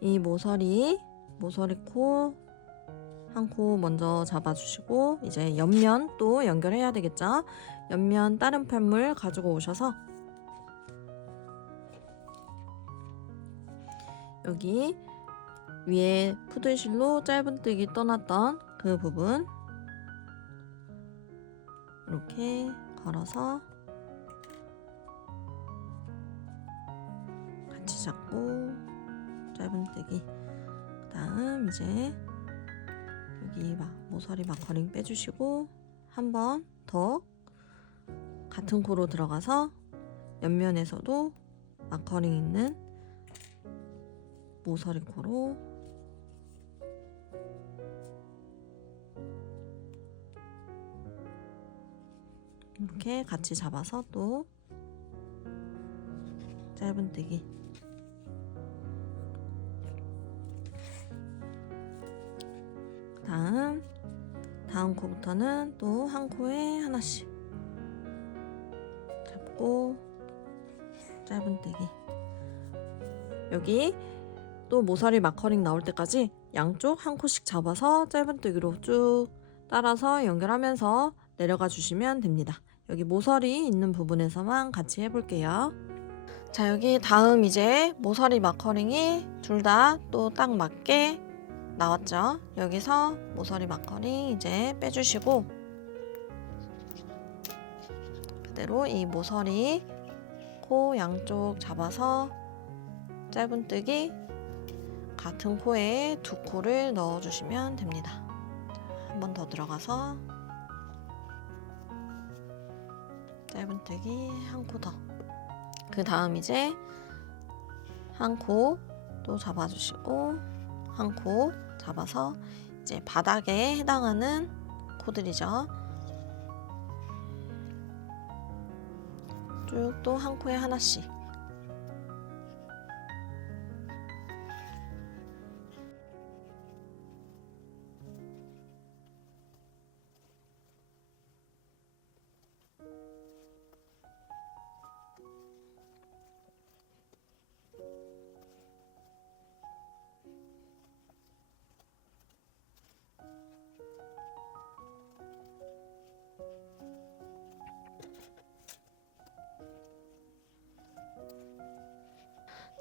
이 모서리 코 한 코 먼저 잡아주시고 이제 옆면 또 연결해야 되겠죠. 옆면 다른 펜물 가지고 오셔서 여기 위에 푸들실로 짧은뜨기 떠났던 그 부분 이렇게 걸어서 같이 잡고 짧은뜨기. 그 다음 이제 여기 모서리 마커링 빼주시고 한 번 더 같은 코로 들어가서 옆면에서도 마커링 있는 모서리 코로 이렇게 같이 잡아서 또 짧은뜨기. 다음 코부터는 또 한 코에 하나씩 잡고 짧은뜨기. 여기 또 모서리 마커링 나올 때까지 양쪽 한 코씩 잡아서 짧은뜨기로 쭉 따라서 연결하면서 내려가 주시면 됩니다. 여기 모서리 있는 부분에서만 같이 해볼게요. 자, 여기 다음 이제 모서리 마커링이 둘 다 또 딱 맞게 나왔죠. 여기서 모서리 마커링 이제 빼주시고 그대로 이 모서리 코 양쪽 잡아서 짧은뜨기 같은 코에 두 코를 넣어주시면 됩니다. 한 번 더 들어가서 짧은뜨기 한 코 더. 그 다음 이제 한 코 또 잡아주시고 한 코 잡아서 이제 바닥에 해당하는 코들이죠. 쭉 또 한 코에 하나씩.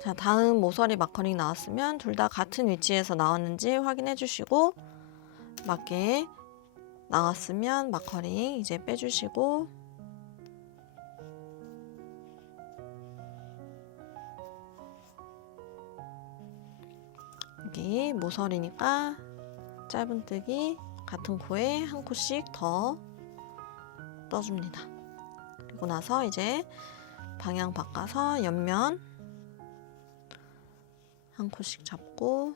자, 다음 모서리 마커링 나왔으면 둘 다 같은 위치에서 나왔는지 확인해 주시고 맞게 나왔으면 마커링 이제 빼주시고 여기 모서리니까 짧은뜨기 같은 코에 한 코씩 더 떠줍니다. 그리고 나서 이제 방향 바꿔서 옆면 한 코씩 잡고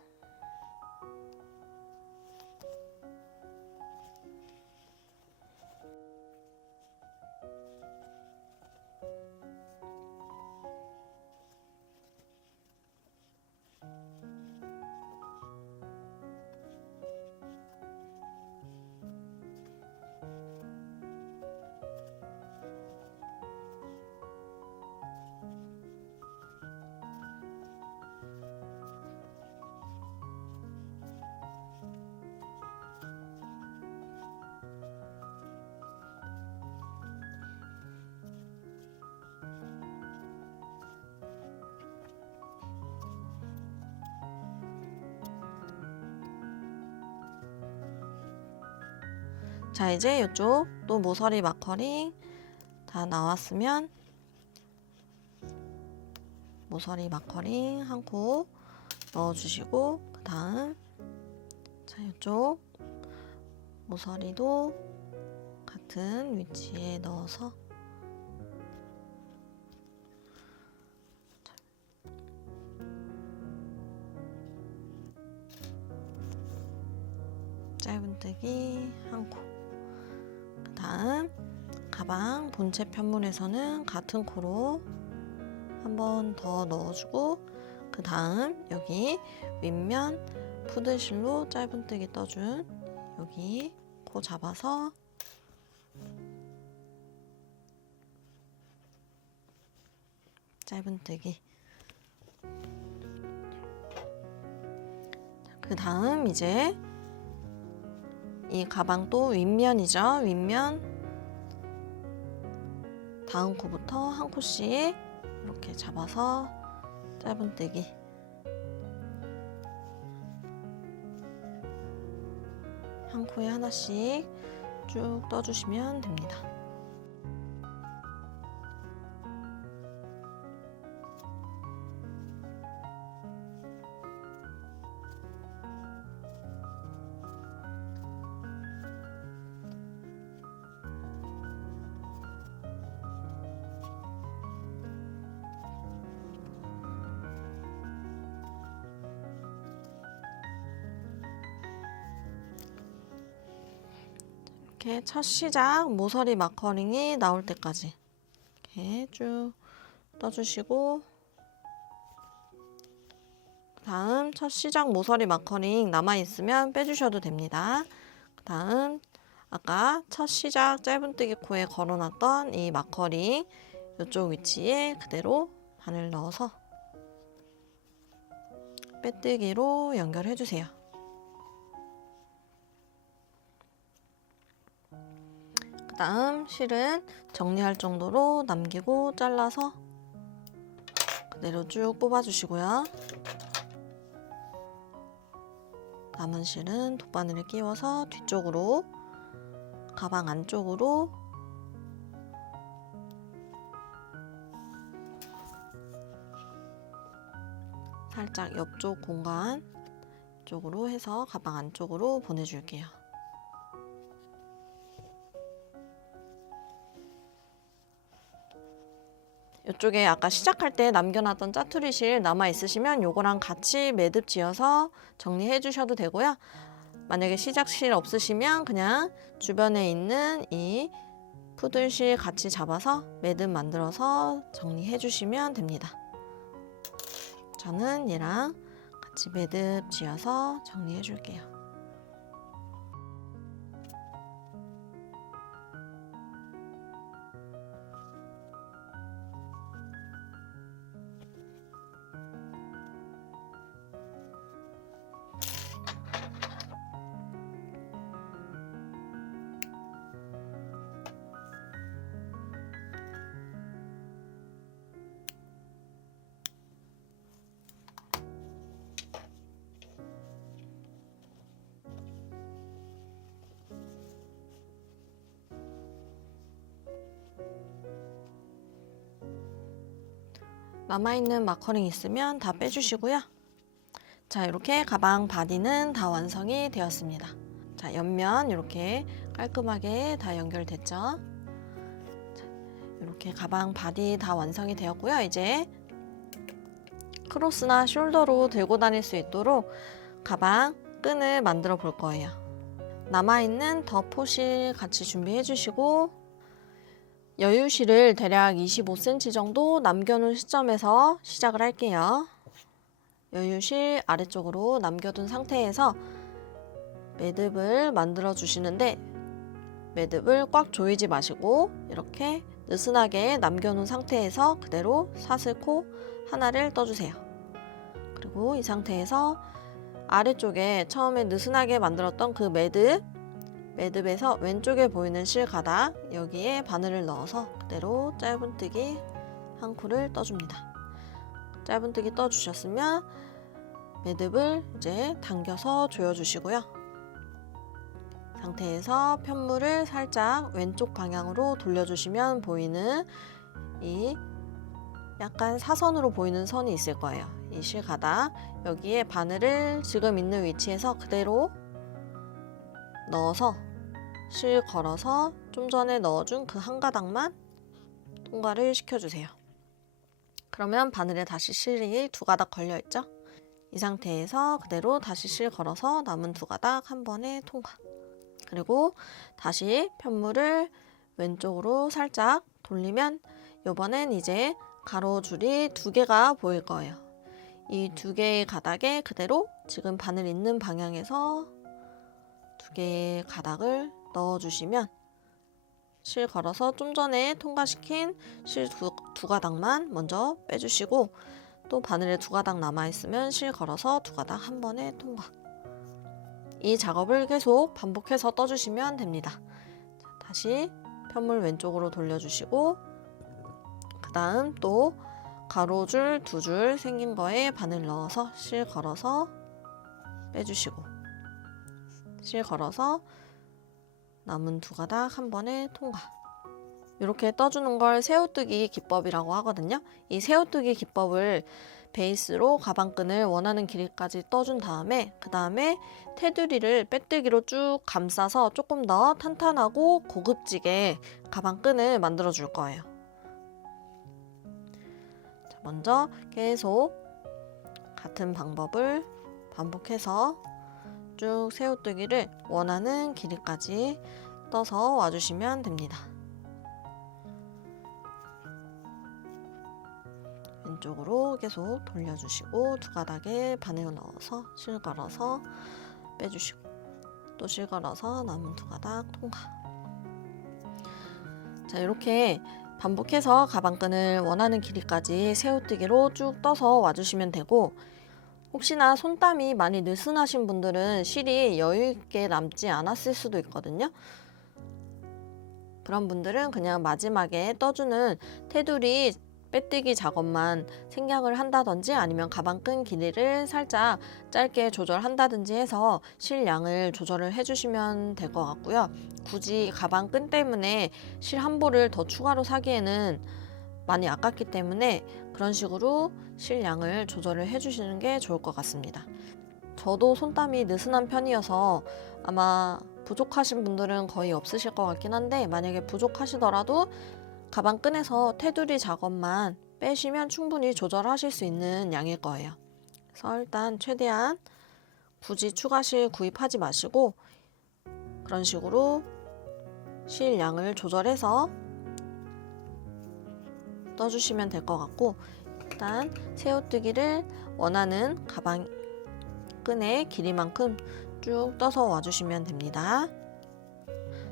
자, 이제 이쪽 또 모서리 마커링 다 나왔으면 모서리 마커링 한 코 넣어주시고 그 다음 자, 이쪽 모서리도 같은 위치에 넣어서 짧은뜨기 한 코. 그 다음 가방 본체 편물에서는 같은 코로 한 번 더 넣어주고 그 다음 여기 윗면 푸들실로 짧은뜨기 떠준 여기 코 잡아서 짧은뜨기. 그 다음 이제 이 가방 또 윗면이죠. 윗면 다음 코부터 한 코씩 이렇게 잡아서 짧은뜨기. 한 코에 하나씩 쭉 떠주시면 됩니다. 이렇게 첫 시작 모서리 마커링이 나올 때까지 이렇게 쭉 떠주시고, 그 다음 첫 시작 모서리 마커링 남아있으면 빼주셔도 됩니다. 그 다음 아까 첫 시작 짧은뜨기 코에 걸어놨던 이 마커링 이쪽 위치에 그대로 바늘 넣어서 빼뜨기로 연결해주세요. 그 다음 실은 정리할 정도로 남기고 잘라서 그대로 쭉 뽑아주시고요. 남은 실은 돗바늘을 끼워서 뒤쪽으로, 가방 안쪽으로 살짝 옆쪽 공간 쪽으로 해서 가방 안쪽으로 보내줄게요. 이쪽에 아까 시작할 때 남겨놨던 짜투리 실 남아있으시면 요거랑 같이 매듭 지어서 정리해 주셔도 되고요. 만약에 시작실 없으시면 그냥 주변에 있는 이 푸들실 같이 잡아서 매듭 만들어서 정리해 주시면 됩니다. 저는 얘랑 같이 매듭 지어서 정리해 줄게요. 남아있는 마커링 있으면 다 빼주시고요. 자, 이렇게 가방 바디는 다 완성이 되었습니다. 자, 옆면 이렇게 깔끔하게 다 연결됐죠. 자, 이렇게 가방 바디 다 완성이 되었고요. 이제 크로스나 숄더로 들고 다닐 수 있도록 가방 끈을 만들어 볼 거예요. 남아있는 덧포실 같이 준비해 주시고, 여유실을 대략 25cm 정도 남겨놓은 시점에서 시작을 할게요. 여유실 아래쪽으로 남겨둔 상태에서 매듭을 만들어 주시는데, 매듭을 꽉 조이지 마시고 이렇게 느슨하게 남겨놓은 상태에서 그대로 사슬코 하나를 떠주세요. 그리고 이 상태에서 아래쪽에 처음에 느슨하게 만들었던 그 매듭에서 왼쪽에 보이는 실 가닥 여기에 바늘을 넣어서 그대로 짧은뜨기 한 코를 떠줍니다. 짧은뜨기 떠주셨으면 매듭을 이제 당겨서 조여주시고요. 상태에서 편물을 살짝 왼쪽 방향으로 돌려주시면 보이는 이 약간 사선으로 보이는 선이 있을 거예요. 이 실 가닥 여기에 바늘을 지금 있는 위치에서 그대로 넣어서 실 걸어서 좀 전에 넣어준 그 한 가닥만 통과를 시켜주세요. 그러면 바늘에 다시 실이 두 가닥 걸려있죠? 이 상태에서 그대로 다시 실 걸어서 남은 두 가닥 한 번에 통과. 그리고 다시 편물을 왼쪽으로 살짝 돌리면 이번엔 이제 가로줄이 두 개가 보일 거예요. 이 두 개의 가닥에 그대로 지금 바늘 있는 방향에서 두 개의 가닥을 넣어주시면 실 걸어서 좀 전에 통과시킨 실 두 가닥만 먼저 빼주시고 또 바늘에 두 가닥 남아있으면 실 걸어서 두 가닥 한 번에 통과. 이 작업을 계속 반복해서 떠주시면 됩니다. 자, 다시 편물 왼쪽으로 돌려주시고 그 다음 또 가로줄 두 줄 생긴 거에 바늘 넣어서 실 걸어서 빼주시고 실 걸어서 남은 두 가닥 한 번에 통과. 이렇게 떠주는 걸 새우뜨기 기법이라고 하거든요. 이 새우뜨기 기법을 베이스로 가방끈을 원하는 길이까지 떠준 다음에 그 다음에 테두리를 빼뜨기로 쭉 감싸서 조금 더 탄탄하고 고급지게 가방끈을 만들어 줄 거예요. 자, 먼저 계속 같은 방법을 반복해서 쭉 새우뜨기를 원하는 길이까지 떠서 와주시면 됩니다. 왼쪽으로 계속 돌려주시고 두 가닥에 바늘 넣어서 실 걸어서 빼주시고 또 실 걸어서 남은 두 가닥 통과. 자, 이렇게 반복해서 가방끈을 원하는 길이까지 새우뜨기로 쭉 떠서 와주시면 되고, 혹시나 손땀이 많이 느슨하신 분들은 실이 여유있게 남지 않았을 수도 있거든요. 그런 분들은 그냥 마지막에 떠주는 테두리 빼뜨기 작업만 생략을 한다든지 아니면 가방끈 길이를 살짝 짧게 조절한다든지 해서 실 양을 조절을 해주시면 될 것 같고요. 굳이 가방끈 때문에 실 한 볼을 더 추가로 사기에는 많이 아깝기 때문에 그런 식으로 실 양을 조절을 해주시는 게 좋을 것 같습니다. 저도 손땀이 느슨한 편이어서 아마 부족하신 분들은 거의 없으실 것 같긴 한데, 만약에 부족하시더라도 가방끈에서 테두리 작업만 빼시면 충분히 조절하실 수 있는 양일 거예요. 그래서 일단 최대한 굳이 추가 실 구입하지 마시고 그런 식으로 실 양을 조절해서 떠주시면 될 것 같고, 일단 새우뜨기를 원하는 가방끈의 길이만큼 쭉 떠서 와주시면 됩니다.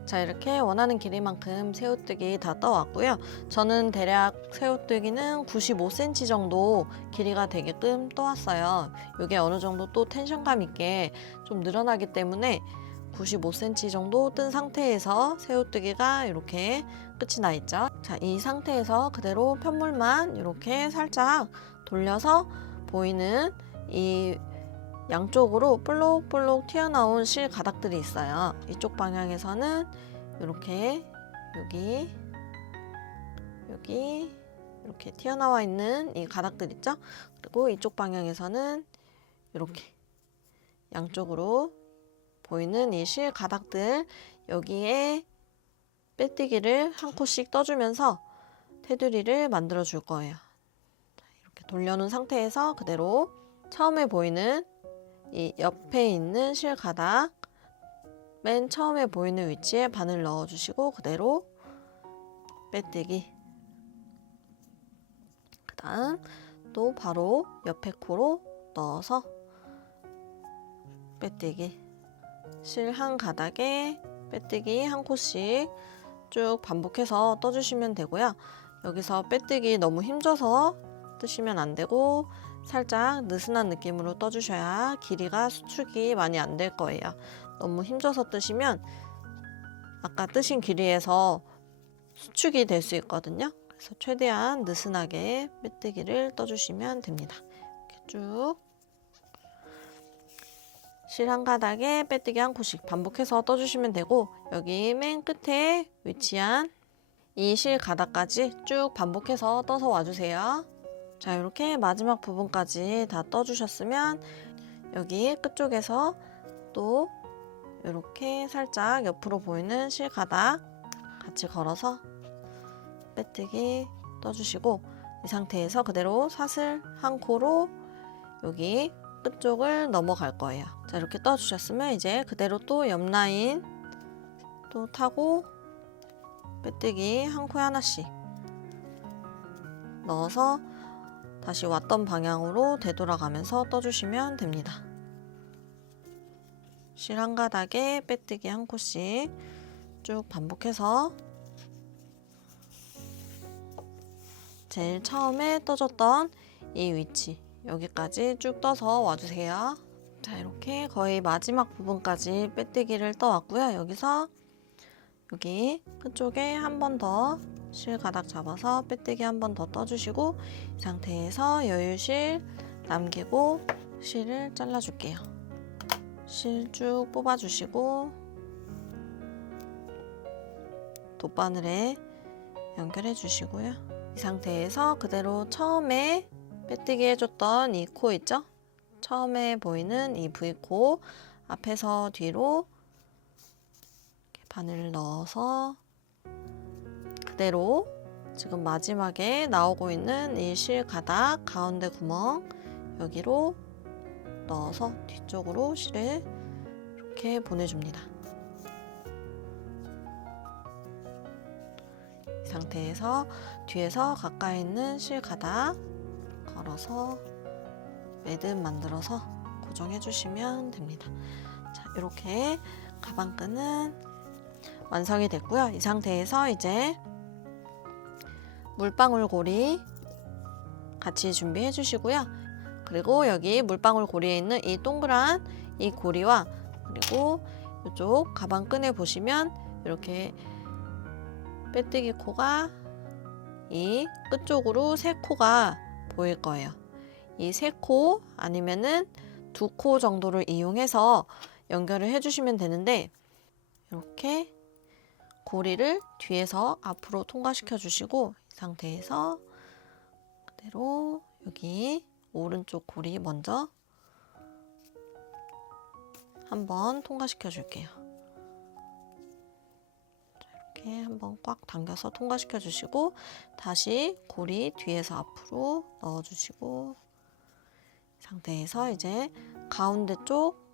자, 이렇게 원하는 길이만큼 새우뜨기 다 떠왔고요. 저는 대략 새우뜨기는 95cm 정도 길이가 되게끔 떠왔어요. 이게 어느 정도 또 텐션감 있게 좀 늘어나기 때문에 95cm 정도 뜬 상태에서 새우뜨기가 이렇게 끝이 나 있죠. 자, 이 상태에서 그대로 편물만 이렇게 살짝 돌려서 보이는 이 양쪽으로 볼록볼록 튀어나온 실 가닥들이 있어요. 이쪽 방향에서는 이렇게 여기 이렇게 튀어나와 있는 이 가닥들 있죠? 그리고 이쪽 방향에서는 이렇게 양쪽으로 보이는 이 실 가닥들, 여기에 빼뜨기를 한 코씩 떠주면서 테두리를 만들어 줄 거예요. 이렇게 돌려놓은 상태에서 그대로 처음에 보이는 이 옆에 있는 실 가닥 맨 처음에 보이는 위치에 바늘 넣어주시고 그대로 빼뜨기. 그 다음 또 바로 옆에 코로 넣어서 빼뜨기. 실 한 가닥에 빼뜨기 한 코씩 쭉 반복해서 떠주시면 되고요. 여기서 빼뜨기 너무 힘줘서 뜨시면 안 되고 살짝 느슨한 느낌으로 떠주셔야 길이가 수축이 많이 안 될 거예요. 너무 힘줘서 뜨시면 아까 뜨신 길이에서 수축이 될 수 있거든요. 그래서 최대한 느슨하게 빼뜨기를 떠주시면 됩니다. 이렇게 쭉 실 한 가닥에 빼뜨기 한 코씩 반복해서 떠주시면 되고, 여기 맨 끝에 위치한 이 실 가닥까지 쭉 반복해서 떠서 와주세요. 자, 이렇게 마지막 부분까지 다 떠주셨으면 여기 끝쪽에서 또 이렇게 살짝 옆으로 보이는 실 가닥 같이 걸어서 빼뜨기 떠주시고, 이 상태에서 그대로 사슬 한 코로 여기 끝쪽을 넘어갈 거예요. 자, 이렇게 떠주셨으면 이제 그대로 또 옆 라인 또 타고 빼뜨기 한 코에 하나씩 넣어서 다시 왔던 방향으로 되돌아가면서 떠주시면 됩니다. 실 한 가닥에 빼뜨기 한 코씩 쭉 반복해서 제일 처음에 떠줬던 이 위치 여기까지 쭉 떠서 와주세요. 자, 이렇게 거의 마지막 부분까지 빼뜨기를 떠왔고요. 여기서 여기 끝쪽에 한 번 더 실 가닥 잡아서 빼뜨기 한 번 더 떠주시고, 이 상태에서 여유실 남기고 실을 잘라줄게요. 실 쭉 뽑아주시고 돗바늘에 연결해 주시고요. 이 상태에서 그대로 처음에 빼뜨기 해줬던 이 코 있죠? 처음에 보이는 이 V코 앞에서 뒤로 이렇게 바늘을 넣어서 그대로 지금 마지막에 나오고 있는 이 실 가닥 가운데 구멍 여기로 넣어서 뒤쪽으로 실을 이렇게 보내줍니다. 이 상태에서 뒤에서 가까이 있는 실 가닥 걸어서 매듭 만들어서 고정해 주시면 됩니다. 자, 이렇게 가방끈은 완성이 됐고요. 이 상태에서 이제 물방울 고리 같이 준비해 주시고요. 그리고 여기 물방울 고리에 있는 이 동그란 이 고리와 그리고 이쪽 가방끈에 보시면 이렇게 빼뜨기 코가 이 끝쪽으로 세 코가 보일 거예요. 이 세 코 아니면은 두 코 정도를 이용해서 연결을 해주시면 되는데, 이렇게 고리를 뒤에서 앞으로 통과시켜 주시고, 이 상태에서 그대로 여기 오른쪽 고리 먼저 한번 통과시켜 줄게요. 이렇게 한번 꽉 당겨서 통과시켜 주시고, 다시 고리 뒤에서 앞으로 넣어 주시고, 이 상태에서 이제 가운데 쪽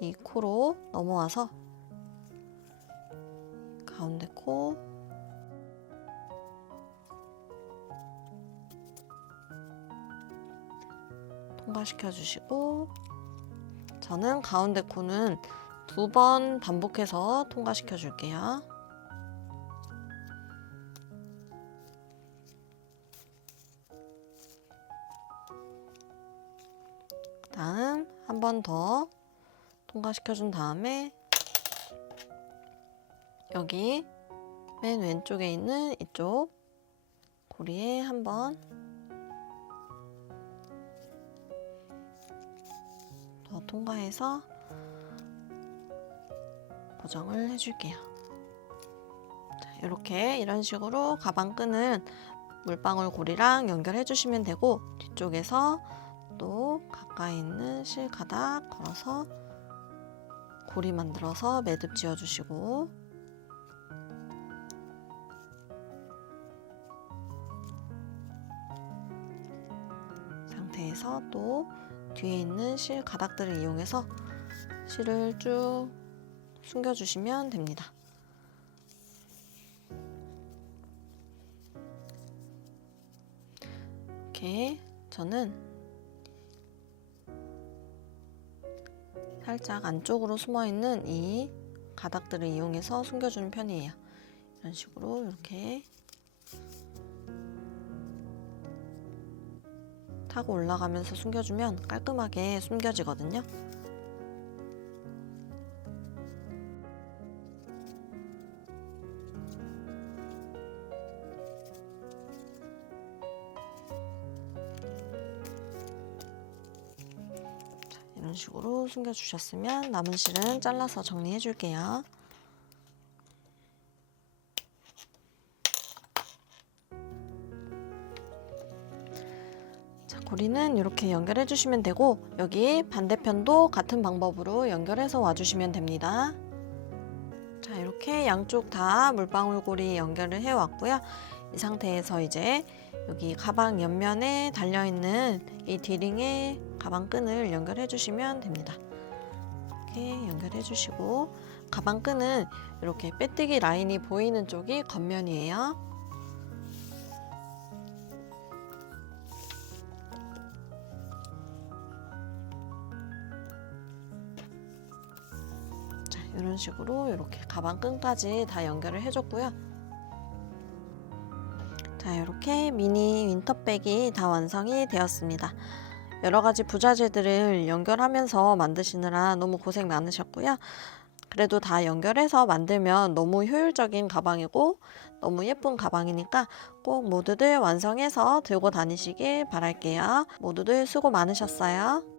이 코로 넘어와서 가운데 코 통과시켜 주시고, 저는 가운데 코는 2번 반복해서 통과시켜 줄게요. 다음 한 번 더 통과시켜 준 다음에 여기 맨 왼쪽에 있는 이쪽 고리에 한번 더 통과해서 고정을 해줄게요. 자, 이렇게 이런 식으로 가방끈은 물방울 고리랑 연결해 주시면 되고, 뒤쪽에서 또 가까이 있는 실 가닥 걸어서 고리 만들어서 매듭 지어 주시고, 상태에서 또 뒤에 있는 실 가닥들을 이용해서 실을 쭉 숨겨 주시면 됩니다. 이렇게 저는 살짝 안쪽으로 숨어있는 이 가닥들을 이용해서 숨겨주는 편이에요. 이런 식으로 이렇게 타고 올라가면서 숨겨주면 깔끔하게 숨겨지거든요. 이런 식으로 숨겨주셨으면 남은 실은 잘라서 정리해 줄게요. 자, 고리는 이렇게 연결해 주시면 되고, 여기 반대편도 같은 방법으로 연결해서 와주시면 됩니다. 자, 이렇게 양쪽 다 물방울 고리 연결을 해 왔고요. 이 상태에서 이제 여기 가방 옆면에 달려있는 이 디링에 가방끈을 연결해 주시면 됩니다. 이렇게 연결해 주시고, 가방끈은 이렇게 빼뜨기 라인이 보이는 쪽이 겉면이에요. 자, 이런 식으로 이렇게 가방끈까지 다 연결을 해줬고요. 자, 이렇게 미니 윈터백이 다 완성이 되었습니다. 여러 가지 부자재들을 연결하면서 만드시느라 너무 고생 많으셨고요. 그래도 다 연결해서 만들면 너무 효율적인 가방이고 너무 예쁜 가방이니까 꼭 모두들 완성해서 들고 다니시길 바랄게요. 모두들 수고 많으셨어요.